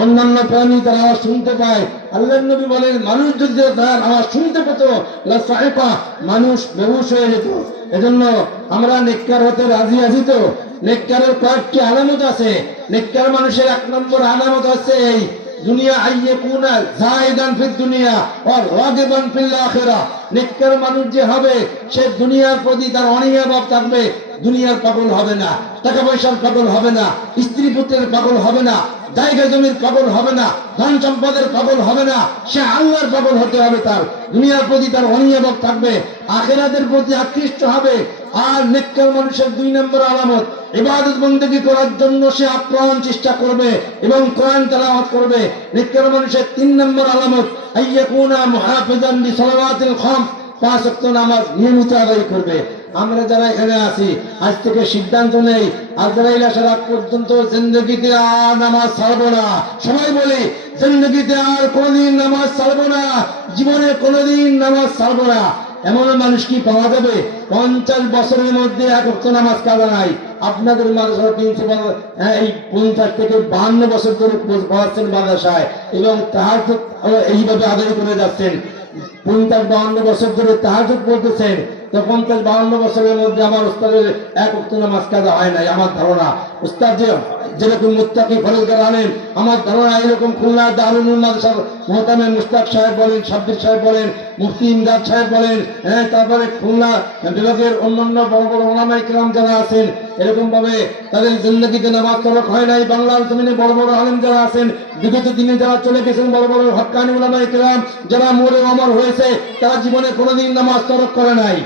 অন্যান্য প্রাণী তার আওয়াজ শুনতে পায়। আল্লাহর নবী বলেন, মানুষ যদি তার আওয়াজ শুনতে পেত, লাসাইফা, মানুষ বেহুশ হয়ে যেত। এজন্য আমরা নেককার হতে রাজি আছি তো? নেককারের কয়েকটি আলামত আছে। নেককার মানুষের 1 নম্বর আলামত আছে এই, দুনিয়া আইয়াকুনা জাহিদান ফিদ দুনিয়া ওয়া রাগিবান ফিল আখিরাহ। নেককার মানুষ যে হবে সে দুনিয়ার প্রতি তার অনীহা ভাব থাকবে, দুনিয়ার পাগল হবে না, টাকা পয়সার পাগল হবে না, স্ত্রী পুত্রের পাগল হবে না, জায়গা জমির পাগল হবে না, ধন সম্পদের পাগল হবে না, সে আল্লাহর পাগল হতে হবে। তার দুনিয়ার প্রতি তার অনিয়ামক থাকবে, আখিরাতের প্রতি আকৃষ্ট হবে। আর নেককার মানুষের 2 নম্বর আলামত, ইবাদত বন্দেগী করার জন্য সে আপ্রাণ চেষ্টা করবে এবং কোরআন তেলাওয়াত করবে। নেককার মানুষের 3 নম্বর আলামত, আইয়াকুনা মুহাফিজান লিসালাওয়াতিল খামস, 5 ওয়াক্ত নামাজ নিয়মিত আদায় করবে। আমরা যারা এখানে আছি আজ থেকে সিদ্ধান্ত নেই, আজরাইল আসার আগ পর্যন্ত জিন্দেগিতে আর নামাজ ছাড়বো না। সবাই বলি, জিন্দেগিতে আর কোনোদিন নামাজ ছাড়বো না, জীবনে কোনোদিন নামাজ ছাড়বো না। এমন মানুষ কি পাওয়া যাবে 50 বছরের মধ্যে 1 ওয়াক্ত নামাজ কাজা নাই? আপনাদের মাদ্রাসার প্রিন্সিপাল এই 50 থেকে 52 বছর ধরে পড়াচ্ছেন মাদ্রাসায় এবং তাহাজ্জুদ এইভাবে আদায় করে যাচ্ছেন। 50-52 বছর ধরে তাহাজ্জুদ পড়তেছেন, তো 50-52 বছরের মধ্যে আমার উস্তাদের 1 ওয়াক্ত নামাজ কাজা হয় নাই। আমার ধারণা উস্তাদ যেরকম মুত্তাকি ফরজগার আলেম, আমার ধারণা এরকম খুলনা দারুল উলুম মাদ্রাসার মোহতামিম মুশতাক সাহেব বলেন, সাব্বির সাহেব বলেন, মুফতি ইমদাদ সাহেব বলেন, তারপরে খুলনা বিভাগের অন্যান্য বড় বড় ওলামায়ে কিরাম যারা আছেন, এরকম ভাবে তাদের জিন্দেগিতে নামাজ তরক হয় নাই। বাংলার জমিনে বড় বড় আলেম যারা আছেন, বিগত দিনে যারা চলে গেছেন, বড় বড় হক্কানি ওলামায়ে কিরাম যারা মরে অমর হয়েছে, তারা জীবনে কোনোদিন নামাজ তরক করে নাই।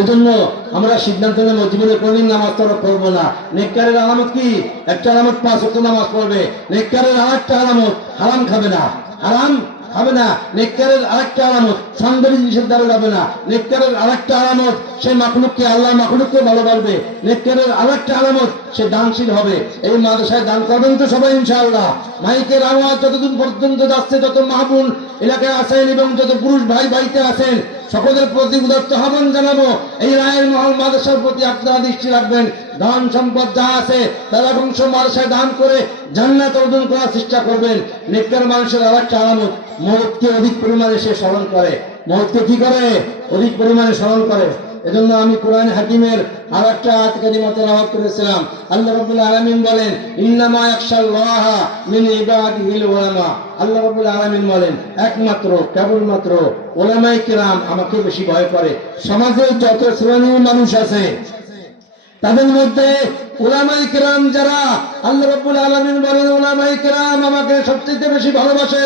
এজন্য আমরা সিদ্ধান্ত নেব জীবনে কোনদিন নামাজ তরক করবো না। নেককারের আলামত কি? একটা আলামত 5 ওয়াক্ত নামাজ পড়বে। নেককারের আরেকটা আলামত হারাম খাবে না, হারাম খাবে না। নেককারের আরেকটা আলামত সন্দেহের জিনিসের দ্বারা যাবে না। নেককারের আরেকটা আলামত সে মাখলুককে, আল্লাহ মাখলুককে ভালোবাসবে। নেককারের আরেকটা আলামত সে দানশীল হবে। এই মাদ্রাসায় দান করবেন তো সবাই ইনশাআল্লাহ? মাইকের আওয়াজ যতদিন পর্যন্ত যাচ্ছে, যত মাহবুব এলাকায় আছেন এবং যত পুরুষ ভাই ভাইতে আছেন, সকলের প্রতি উদাত্ত আহ্বান জানাবো, এই রায়ের মহল মাদ্রাসার প্রতি আপনারা দৃষ্টি রাখবেন। ধন সম্পদ যা আছে তার অংশ মাদ্রাসায় দান করে জান্নাত অর্জন করার চেষ্টা করবেন। নেককার মানুষের আরেকটা আলামত, মওতকে অধিক পরিমাণে সে স্মরণ করে। মওতকে কি করে? অধিক পরিমাণে স্মরণ করে। এজন্য আমি কোরআন হাকিমের আরেকটা আয়াত কারিমা তেলাওয়াত করেছিলাম। আল্লাহ রাব্বুল আলামিন বলেন, ইন্নামা ইয়াখশাল্লাহা মিন ইবাদিহিল উলামা। আল্লাহ রাব্বুল আলামিন বলেন, একমাত্র কেবলমাত্র উলামায়ে কিরাম আমাকে বেশি ভয় করে। সমাজে যত শ্রেণীর মানুষ আছে তাদের মধ্যে উলামায়ে কিরাম যারা, আল্লাহ রাব্বুল আলামিন বলেন উলামায়ে কিরাম আমাকে সবচেয়ে বেশি ভালোবাসে,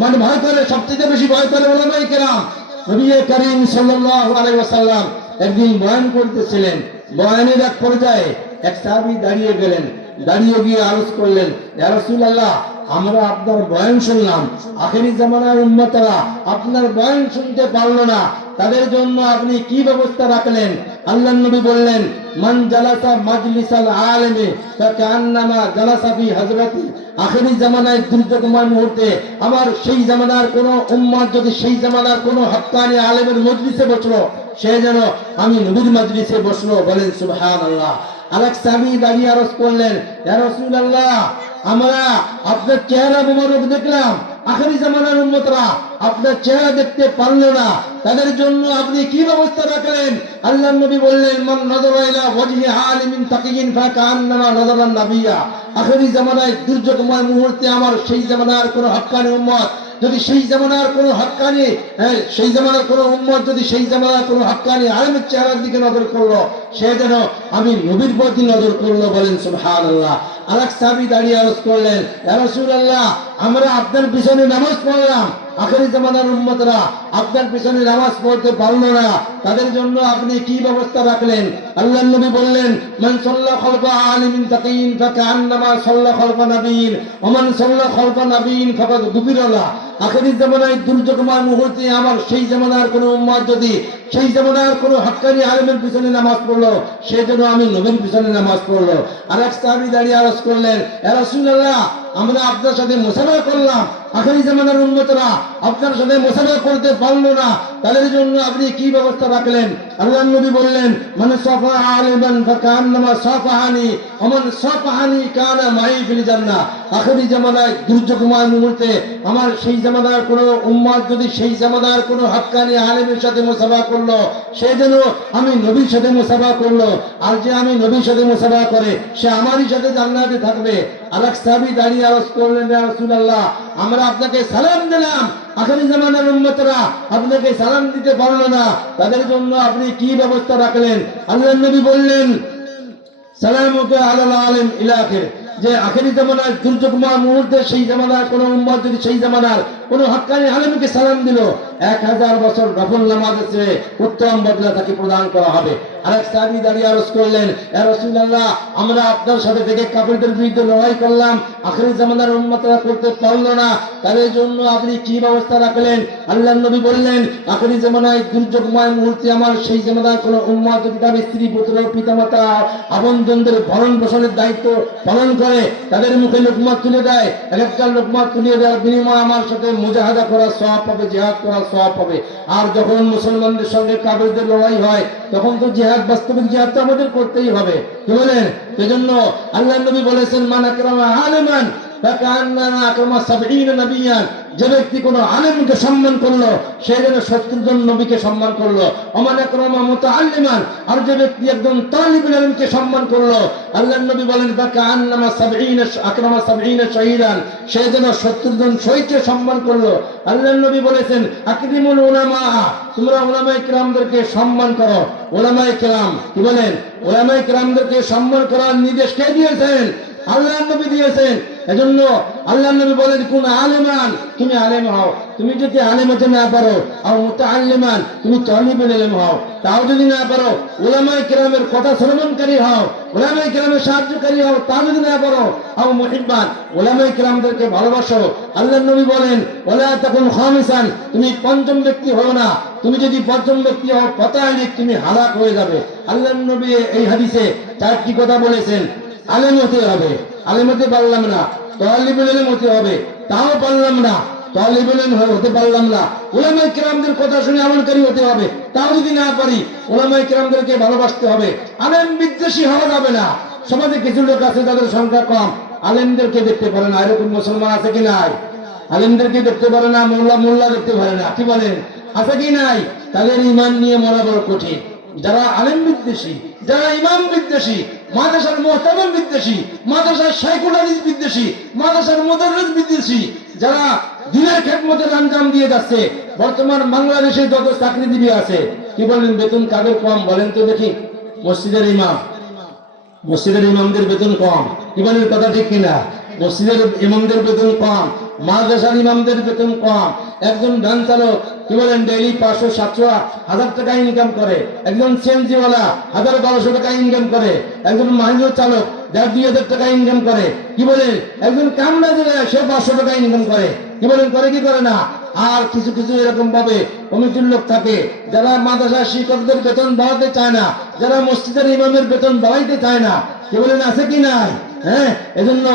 মানে ভয় করে, সবচেয়ে বেশি ভয় করে উলামায়ে কিরাম। নবী করিম সাল্লাল্লাহু আলাইহি ওয়াসাল্লাম একদিন বয়ান করতেছিলেন। বয়ানের এক পর্যায়ে এক সাহাবী দাঁড়িয়ে গেলেন, দাঁড়িয়ে গিয়ে আরজ করলেন, ইয়া রাসূলুল্লাহ, আমরা আপনার বয়ান শুনলাম, আখেরি জামানার উম্মতরা আপনার বয়ান শুনতে পারলো না, তাদের জন্য আপনি কি ব্যবস্থা রাখলেন? আল্লাহর নবী বললেন, মান জালাসা মাজলিসাল আলিমি ফাকান্নামা জালাসা ফি হযরতি। আখেরি জামানায় দুর্যোগময় মুহূর্তে আমার সেই জামানার কোন উম্মত যদি সেই জামানার কোন হক্কানি আলেমের মজলিসে বসলো, সে যেন আমি নবীর মজলিসে বসলো। বলেন সুবহানাল্লাহ। আরেক সাহাবী দাঁড়িয়ে আরজ করলেন, ইয়া রাসূলুল্লাহ, আমরা আপনার চেহারা মোবারক দেখলাম, আখেরি জামানার উম্মতরা আপনার চেহারা দেখতে পারলো না, তাদের জন্য আপনি কি ব্যবস্থা রাখলেন? আল্লাহর নবী বললেন, মান নাযারা ইলা ওয়াজহি আলিমিন তাকিয়িন ফাকান্নামা নাযারা নাবিয়্যা। আখেরি জামানায় দুর্যোগময় মুহূর্তে আমার সেই জামানার কোন হক্কানি উম্মত যদি সেই জামানার কোন হক্কানি সেই জামানার কোন উম্মত যদি সেই জামানার কোন হক্কানি আলেমের চেহারার দিকে নজর করলো, সে যেন আমি নবীর প্রতি নজর করলো। বলেন সুবহানাল্লাহ। আরেক সাহাবী দাঁড়িয়ে আরজ করলেন, ইয়া রাসূলুল্লাহ, আমরা আপনার পিছনে নামাজ পড়লাম, আখেরি জামানার উম্মতরা আপনার পিছনে নামাজ পড়তে পারলো না, তাদের জন্য আপনি কি ব্যবস্থা রাখলেন? আল্লাহর নবী বললেন, মান সাল্লা খালফা আলিমিন তাকিয়িন ফাকান্নামা সাল্লা খালফা নাবিয়্যিন ওয়া মান সাল্লা খালফা নাবিয়্যিন ফাকাদ গুফিরা লাহু। আখেরি জামানায় দুর্যোগময় মুহূর্তে আমার সেই জামানার কোন উম্মত যদি সেই জামানার কোন হক্কানি আলেমের পিছনে নামাজ পড়লো, সে যেন আমি নবীর পিছনে নামাজ পড়লো। আরেক সাহাবী দাঁড়িয়ে আরজ করলেন, ইয়া রাসূলুল্লাহ, আমরা আপনার সাথে মুসাফা করলাম, আখেরি জামানার উম্মতরা আপনার সাথে মুসাফা করতে পারলো না, তাদের জন্য আপনি কি ব্যবস্থা রাখলেন? আল্লাহর নবী বললেন, মান সাফা আলিমান ফাকান্নামা সাফাহানি ওয়া মান সাফাহানি কানা মাই ফিল জান্নাহ। আখেরি জামানায় দুর্যোগময় মুহূর্তে আমার সেই জামানার কোন উম্মত যদি সেই জামানার কোন হক্কানি আলেমের সাথে মুসাফা করলো, সে যেন আমি নবীর সাথে মুসাফা করলো, আর যে আমি নবীর সাথে মুসাফা করে সে আমারই সাথে জান্নাতে থাকবে। আরেক সাহাবী দাঁড়িয়ে আওয়াজ করলেন, ইয়া রাসূলুল্লাহ, আমরা আপনাকে সালাম দিলাম, আখিরি জামানার উম্মতরা আপনাকে সালাম দিতে পারলো না, তাদের জন্য আপনি কি ব্যবস্থা রাখলেন? আল্লাহর নবী বললেন, সালামুকা আলাল আলিম ইলা আখির, যে আখিরি জামানার দুর্যোগময় মুহূর্তে সেই জামানার কোন উম্মত যদি সেই জামানার কোন হক্কানি আলেমকে সালাম দিল, 1000 বছর নফল নামাজের চেয়ে উত্তম বদলা তাকে প্রদান করা হবে। আরেক সাহাবী দাঁড়িয়ে আরজ করলেন, ইয়া রাসূলুল্লাহ, আমরা আপনার সাথে থেকে কাফিরদের বিরুদ্ধে লড়াই করলাম, আখিরি জামানার উম্মতরা করতে পারলো না, তাদের জন্য আপনি কি ব্যবস্থা রাখলেন? আল্লাহর নবী বললেন, আখিরি জামানায় দুর্যোগময় মুহূর্তে আমার সেই জামানার কোন উম্মত যদি তার স্ত্রী পুত্র পিতামাতা আপনজনদের ভরণ পোষণের দায়িত্ব পালন করে, তাদের মুখে লোকমা তুলে দেয়, একটা লোকমা তুলে দেওয়ার বিনিময়ে আমার সাথে মুজাহাদা করার সওয়াব পাবে, জিহাদ করার সওয়াব পাবে। আর যখন মুসলমানদের সঙ্গে কাফিরদের লড়াই হয়, তখন তো জিহাদ, বাস্তবিক জিহাদ তো আমাদের করতেই হবে, কি বলেন? সেজন্য আল্লাহর নবী বলেছেন, মান আকরামা আলিমান ফাকান্নামা আকরামা 70 নবিয়ান, যে ব্যক্তি কোন আলেমকে সম্মান করলো, সে যেন 70 জন নবীকে সম্মান করলো। ওমান আকরামা মুতাআল্লিমান, আর যে ব্যক্তি একজন তালিবুল ইলমকে সম্মান করলো, আল্লাহর নবী বলেন, ফাকান্নামা 70 আকরামা 70 শহীদান, সে যেন 70 জন শহীদকে সম্মান করলো। আল্লাহর নবী বলেছেন, আকরিমুল উলামা, তোমরা উলামায়ে কিরামদেরকে সম্মান করো। উলামায়ে কিরাম, কি বলেন? উলামায়ে কিরামদেরকে সম্মান করার নির্দেশ কে দিয়েছেন? আল্লাহর নবী দিয়েছেন। এজন্য আল্লাহর নবী বলেন, কোন আলেমান, তুমি আলেম হও, তুমি যদি আলেম হতে না পারো, আর মুতাআল্লিমান, তুমি তালিবুল ইলম হও, তাও যদি না পারো, উলামায়ে কিরামের কথা শ্রবণকারী হও, উলামায়ে কিরামের সাহায্যকারী হও, তা যদি না পারো, আও মুহিব্বান, উলামায়ে কিরামদেরকে ভালোবাসো। আল্লাহর নবী বলেন, ওয়ালা তাকুন খামিসান, তুমি পঞ্চম ব্যক্তি হও না, তুমি যদি পঞ্চম ব্যক্তি হও, ফাতাইলিক, তুমি হালাক হয়ে যাবে। আল্লাহর নবী এই হাদিসে 4টি কথা বলেছেন। আলেম হতে হবে, আলেম হতে পারলাম না, তালিবুল ইলম হতে হবে, তাও পারলাম না, তালিবুল ইলম হতে পারলাম না, উলামায়ে কিরামদের কথা শুনে আমলকারী হতে হবে, তাও যদি না পারি, উলামায়ে কিরামদেরকে ভালোবাসতে হবে। আলেম বিদ্বেষী হওয়া যাবে না। সমাজে কিছু লোক আছে যাদের সংখ্যা কম, আলেমদেরকে দেখতে পারে না, এরকম মুসলমান আছে কি নাই? আলেমদেরকে দেখতে পারে না, মোল্লা দেখতে পারে না, কি বলেন? আছে কি নাই? তাদের ঈমান নিয়ে মরা বড় কঠিন। যারা আলেম বিদ্বেষী, যারা ইমাম বিদ্বেষী, মাদ্রাসার মুহতামিম বিদ্বেষী, মাদ্রাসার শাইখুল হাদিস বিদ্বেষী, মাদ্রাসার মুদাররিস বিদ্বেষী, যারা দিনের খেদমতের আঞ্জাম দিয়ে যাচ্ছে, বর্তমান বাংলাদেশে যত চাকরিজীবী আছে, কি বলেন বেতন কাদের কম বলেন তো দেখি? মসজিদের ইমাম, মসজিদের ইমামদের বেতন কম, কি বলেন? কথা ঠিক কিনা? মসজিদের ইমামদের বেতন কম, মাদ্রাসার ইমামদের বেতন কম। একজন ভ্যান চালক, কি বলেন, ডেইলি 500, 700, 1000 টাকা ইনকাম করে। একজন সিএনজিওয়ালা 1000-1200 টাকা ইনকাম করে। একজন মাইন্ডো চালক 1000-2000 টাকা ইনকাম করে, কি বলেন? একজন কামলা দিলে সে 500 টাকা ইনকাম করে, কি বলেন? করে কি করে না? আর কিছু কিছু এরকম ভাবে কমিটির লোক থাকে, যারা মাদ্রাসার শিক্ষকদের বেতন বাড়াতে চায় না, যারা মসজিদের ইমামের বেতন বাড়াইতে চায় না, কি বলেন? আছে কি নাই? হ্যাঁ, এজন্য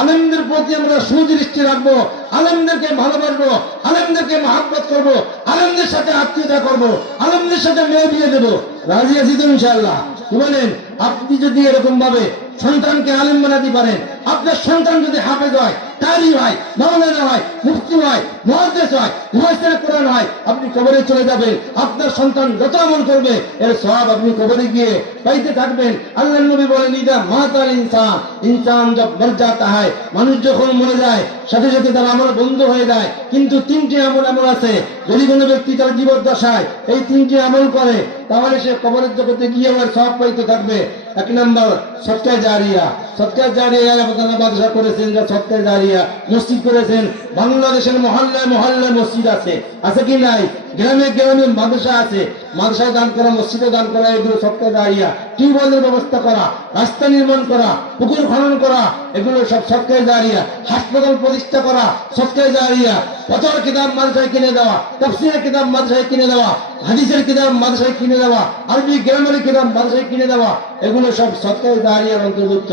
আলেমদের প্রতি আমরা সুদৃষ্টি রাখবো, আলেমদেরকে ভালোবাসবো, আলেমদেরকে মহব্বত করবো, আলেমদের সাথে আত্মীয়তা করবো, আলেমদের সাথে মেয়ে বিয়ে দেবো। রাজি আছি তো ইনশাআল্লাহ? কি বলেন? আপনি যদি এরকম ভাবে সন্তানকে আলেম বানাতে পারেন, আপনার সন্তান যদি হাফেজ হয়, কারি হয়, মাওলানা হয়, মুফতি হয়, মুহাদ্দিস হয়, মুফাসসির কোরআন হয়, আপনি কবরে চলে যাবেন। আপনার সন্তান যত আমল করবে, এর সওয়াব আপনি কবরে গিয়ে পাইতে থাকবেন। আল্লাহর নবী বলেন, ইদা মাতাল ইনসান, ইনসান জব মর জাতা হয়, মানুষ যখন মরে যায়, সাথে সাথে তার আমল বন্ধ হয়ে যায়। কিন্তু 3টি আমল এমন আছে, যদি কোনো ব্যক্তি তার জীবদ্দশায় এই 3টি আমল করে, তাহলে সে কবরের জগতে গিয়ে ওর সওয়াব পাইতে থাকবে। 1 নম্বর সদকা জারিয়া। সদকা জারিয়া আপনারা মাদ্রাসা করেছেন, যা সদকা জারিয়া, মসজিদ করেছেন। বাংলাদেশের মহল্লায় মহল্লায় মসজিদ আছে, আছে কি নাই? গ্রামে গ্রামে মাদ্রাসা আছে, মাদ্রাসায় দান করা, মসজিদে দান করা, এগুলো সদকা জারিয়া। টিউবওয়েলের ব্যবস্থা করা, রাস্তা নির্মাণ করা, পুকুর খনন করা, এগুলো সব সদকা জারিয়া। হাসপাতাল প্রতিষ্ঠা করা, সদকা জারিয়া। প্রচার কিতাব মাদ্রাসায় কিনে দেওয়া, তাফসীরের কিতাব মাদ্রাসায় কিনে দেওয়া, হাদিসের কিতাব মাদ্রাসায় কিনে দেওয়া, আরবি গ্রামারের কিতাব মাদ্রাসায় কিনে দেওয়া, এগুলো সব সদকা জারিয়ার অন্তর্ভুক্ত।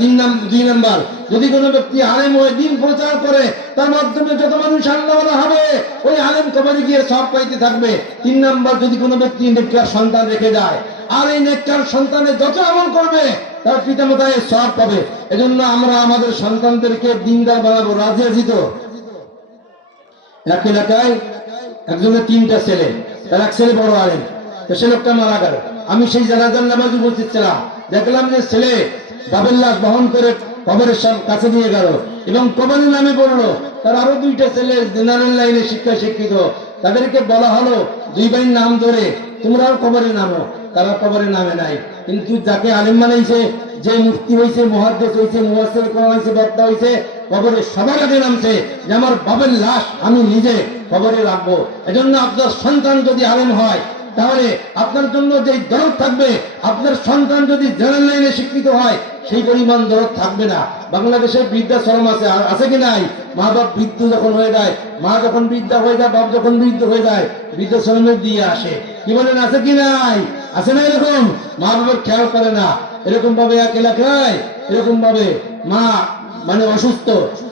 2 নম্বর, যদি কোনো ব্যক্তি আলেম হয়ে দিন প্রচার করে, তার মাধ্যমে যত মানুষ আল্লাহওয়ালা হবে, ওই আলেম কবরে গিয়ে সওয়াব পাইতে থাকবে। 3 নম্বর, যদি কোনো ব্যক্তি নেককার সন্তান রেখে যায়, আর এই নেককার সন্তানের যত আমল করবে, তার পিতামাতা এর সওয়াব পাবে। এজন্য আমরা আমাদের সন্তানদেরকে দিনদার বানাবো। রাজি আছি তো? এক এলাকায় একজনের 3টা ছেলে, তার এক ছেলে বড় আলেম, তো সে লোকটা মারা গেল। আমি সেই জানাজার নামাজে উপস্থিত ছিলাম। দেখলাম যে ছেলে বাবের লাশ বহন করে কবরের কাছে নিয়ে গেল এবং কবরের নামে বললো। তার আরো দুইটা ছেলে জেনারেল লাইনে শিক্ষিত, তাদেরকে বলা হলো 2 ভাইয়ের নাম ধরে তোমরাও কবরে নামো। তারা কবরে নামে নাই, কিন্তু যাকে আলিম বানাইছে, যে মুফতি হয়েছে, মুহাদ্দিস হয়েছে, মুফাসসির কোরআন হয়েছে, বক্তা হয়েছে, কবরে সবার আগে নামছে যে আমার বাবার লাশ আমি নিজে কবরে রাখবো। এজন্য আপনার সন্তান যদি আলেম হয় তাহলে আপনার জন্য যে দরদ থাকবে, আপনার সন্তান যদি জেনারেল লাইনে শিক্ষিত হয় সেই পরিমাণ দরদ থাকবে না। বাংলাদেশে বৃদ্ধাশ্রম আছে কি নাই? মা বাপ বৃদ্ধ যখন হয়ে যায়, মা যখন বৃদ্ধা হয়ে যায়, বাপ যখন বৃদ্ধ হয়ে যায়, বৃদ্ধাশ্রমে দিয়ে আসে। কি বলেন, আছে কি নাই? আছে না? এরকম মা বাবার খেয়াল করে না। এরকম ভাবে এক এলাকায় এরকম ভাবে মা মানে অসুস্থ,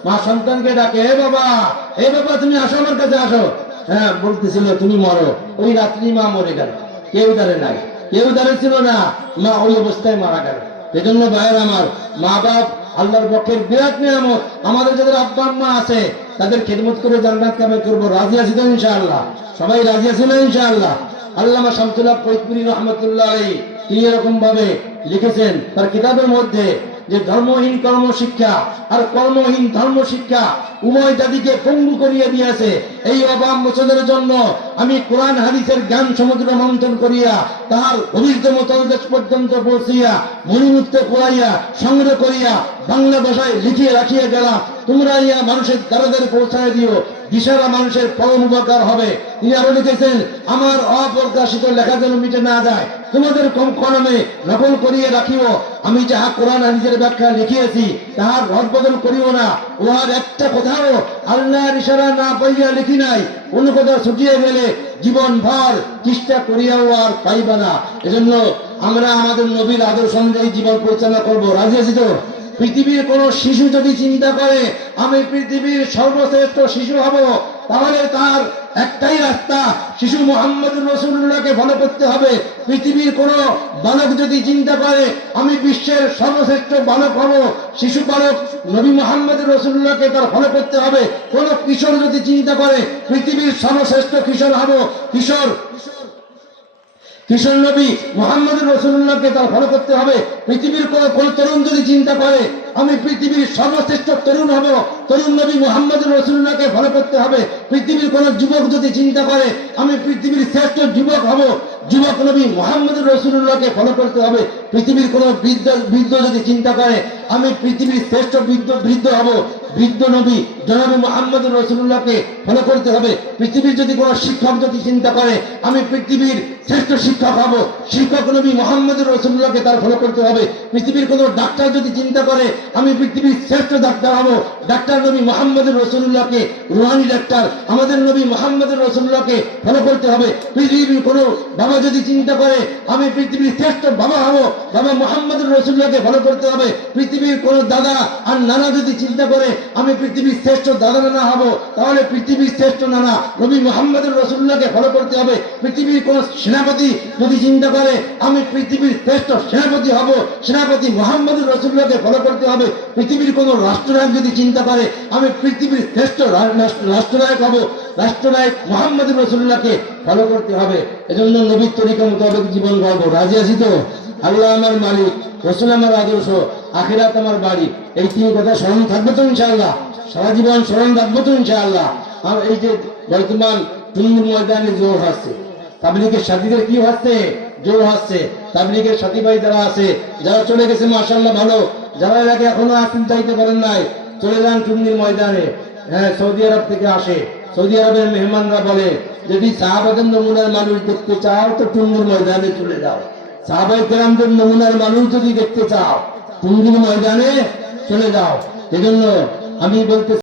মা সন্তানকে ডাকে, এ বাবা তুমি আসো, আমার কাছে আসো। হ্যাঁ, বলতেছিল তুমি মরো। ওই রাত্রি মা মরে গেল, কেউ দাঁড়ে নাই, কেউ দাঁড়িয়েছিল না, মা ওই অবস্থায় মারা গেল। এজন্য ভাইয়ের আমার, মা বাপ আল্লাহর পক্ষের বিরাট নিয়ামত। আমাদের যাদের আব্বা আম্মা আছে তাদের খেদমত করে জান্নাত কামাই করবো। রাজি আছি তো ইনশাআল্লাহ? সবাই রাজি আছে না ইনশাআল্লাহ? আল্লামা শামসুল্লাহ ফরিদপুরি রহমতুল্লাহ আলাইহি তিনি এরকম ভাবে লিখেছেন তার কিতাবের মধ্যে যে ধর্মহীন কর্মশিক্ষা আর কর্মহীন ধর্ম শিক্ষা উভয় জাতিকে পঙ্গু করিয়া দিয়েছে। এই অভাব মোচনের জন্য আমি কোরআন হাদিসের জ্ঞান সমুদ্র মন্থন করিয়া তাহার গভীরতম তলদেশ পর্যন্ত পৌঁছিয়া মণিমুক্তে পড়াইয়া সংগ্রহ করিয়া বাংলা ভাষায় লিখিয়ে রাখিয়া গেলাম। তোমরা ইয়া মানুষের দ্বারে পৌঁছায় দিও, দিশারা মানুষের পরম উপকার হবে। তিনি আরো লিখেছেন, আমার অপ্রকাশিত লেখা যেন মিটে না যায়, তোমাদের কম কলমে নকল করিয়ে রাখিও। আমি যাহা কোরআন হাদিসের ব্যাখ্যা লিখিয়েছি তাহার রদবদল করিও না। উহার একটা কোথাও আল্লাহর ইশারা না পাইয়া লিখি নাই। কোন কথা ছুটিয়ে গেলে জীবন ভর চেষ্টা করিয়াও আর পাইবা না। এজন্য আমরা আমাদের নবীর আদর্শ অনুযায়ী জীবন পরিচালনা করবো। রাজি আছি তো? পৃথিবীর কোন শিশু যদি চিন্তা করে আমি পৃথিবীর সর্বশ্রেষ্ঠ শিশু হব, তাহলে তার একটাই রাস্তা, শিশু মুহাম্মদ রাসূলুল্লাহকে ফলো করতে হবে। পৃথিবীর কোন বালক যদি চিন্তা করে আমি বিশ্বের সর্বশ্রেষ্ঠ বালক হব, শিশু বালক নবী মুহাম্মদ রাসূলুল্লাহকে তার ফলো করতে হবে। কোন কিশোর যদি চিন্তা করে পৃথিবীর সর্বশ্রেষ্ঠ কিশোর হব, কিশোর নবী মুহাম্মদ রাসূলুল্লাহকে তার ফলো করতে হবে। পৃথিবীর কোন তরুণ যদি চিন্তা করে আমি পৃথিবীর সর্বশ্রেষ্ঠ তরুণ হব, তরুণ নবী মুহাম্মদ রাসূলুল্লাহকে ফলো করতে হবে। পৃথিবীর কোন যুবক যদি চিন্তা করে আমি পৃথিবীর শ্রেষ্ঠ যুবক হব, যুবক নবী মুহাম্মদ রাসূলুল্লাহকে ফলো করতে হবে। পৃথিবীর কোন বৃদ্ধ যদি চিন্তা করে আমি পৃথিবীর শ্রেষ্ঠ বৃদ্ধ হব, বৃদ্ধ নবী জনাবে মুহাম্মদ রাসূলুল্লাহকে ফলো করতে হবে। পৃথিবীর যদি কোন শিক্ষক যদি চিন্তা করে আমি পৃথিবীর শ্রেষ্ঠ শিক্ষক হব, শিক্ষক নবী মুহাম্মদ রাসূলুল্লাহকে তার ফলো করতে হবে। পৃথিবীর কোন ডাক্তার যদি চিন্তা করে আমি পৃথিবীর শ্রেষ্ঠ ডাক্তার হব, ডাক্তার নবী মুহাম্মদ রাসূলুল্লাহকে, রুহানি ডাক্তার আমাদের নবী মুহাম্মদ রাসূলুল্লাহকে ফলো করতে হবে। পৃথিবীর কোন বাবা যদি চিন্তা করে আমি পৃথিবীর শ্রেষ্ঠ বাবা হব, বাবা মুহাম্মদ রাসূলুল্লাহকে ফলো করতে হবে। পৃথিবীর কোন দাদা আর নানা যদি চিন্তা করে আমি পৃথিবীর শ্রেষ্ঠ দাদা নানা হব, তাহলে পৃথিবীর শ্রেষ্ঠ নানা নবী মুহাম্মদ রাসূলুল্লাহকে ফলো করতে হবে। পৃথিবীর কোন সেনাপতি যদি চিন্তা করে আমি পৃথিবীর শ্রেষ্ঠ সেনাপতি হব, সেনাপতি মুহাম্মদ রাসূলুল্লাহকে ফলো করতে হবে। পৃথিবীর কোন রাষ্ট্রনায়ক যদি চিন্তা করে আমি পৃথিবীর শ্রেষ্ঠ রাষ্ট্রনায়ক হব, রাষ্ট্রনায়ক মুহাম্মদ রাসূলুল্লাহকে ফলো করতে হবে। এজন্য নবীর তরিকা মোতাবেক জীবন গড়ব। রাজি আছি তো? আল্লাহ আমার মালিক, রাসূল আমার আদর্শ, আখিরাত আমার বাড়ি, এই 3 কথা স্মরণ থাকবে তো ইনশাআল্লাহ? সারা জীবন স্মরণ রাখবো তো ইনশাআল্লাহ? আর এই যে বর্তমান টুঙ্গির ময়দানে জোর হচ্ছে, তাবলীগের সাথীদের কি হচ্ছে? জোর হচ্ছে। তাবলীগের সাথী ভাই যারা আছে, যারা চলে গেছে মাশাআল্লাহ ভালো, যারা এর আগে এখনো আসেন চাইতে পারেন নাই, চলে যান টুঙ্গির ময়দানে। হ্যাঁ, সৌদি আরব থেকে আসে, সৌদি আরবের মেহমানরা বলে যদি সাহাবাদের নমুনার মানুষ দেখতে চাও তো টুঙ্গির ময়দানে চলে যাও। সাহাবায়ে কেরামদের নমুনার মানুষ যদি দেখতে চাও টুঙ্গির ময়দানে চলে যাও। এজন্য আমি বলতে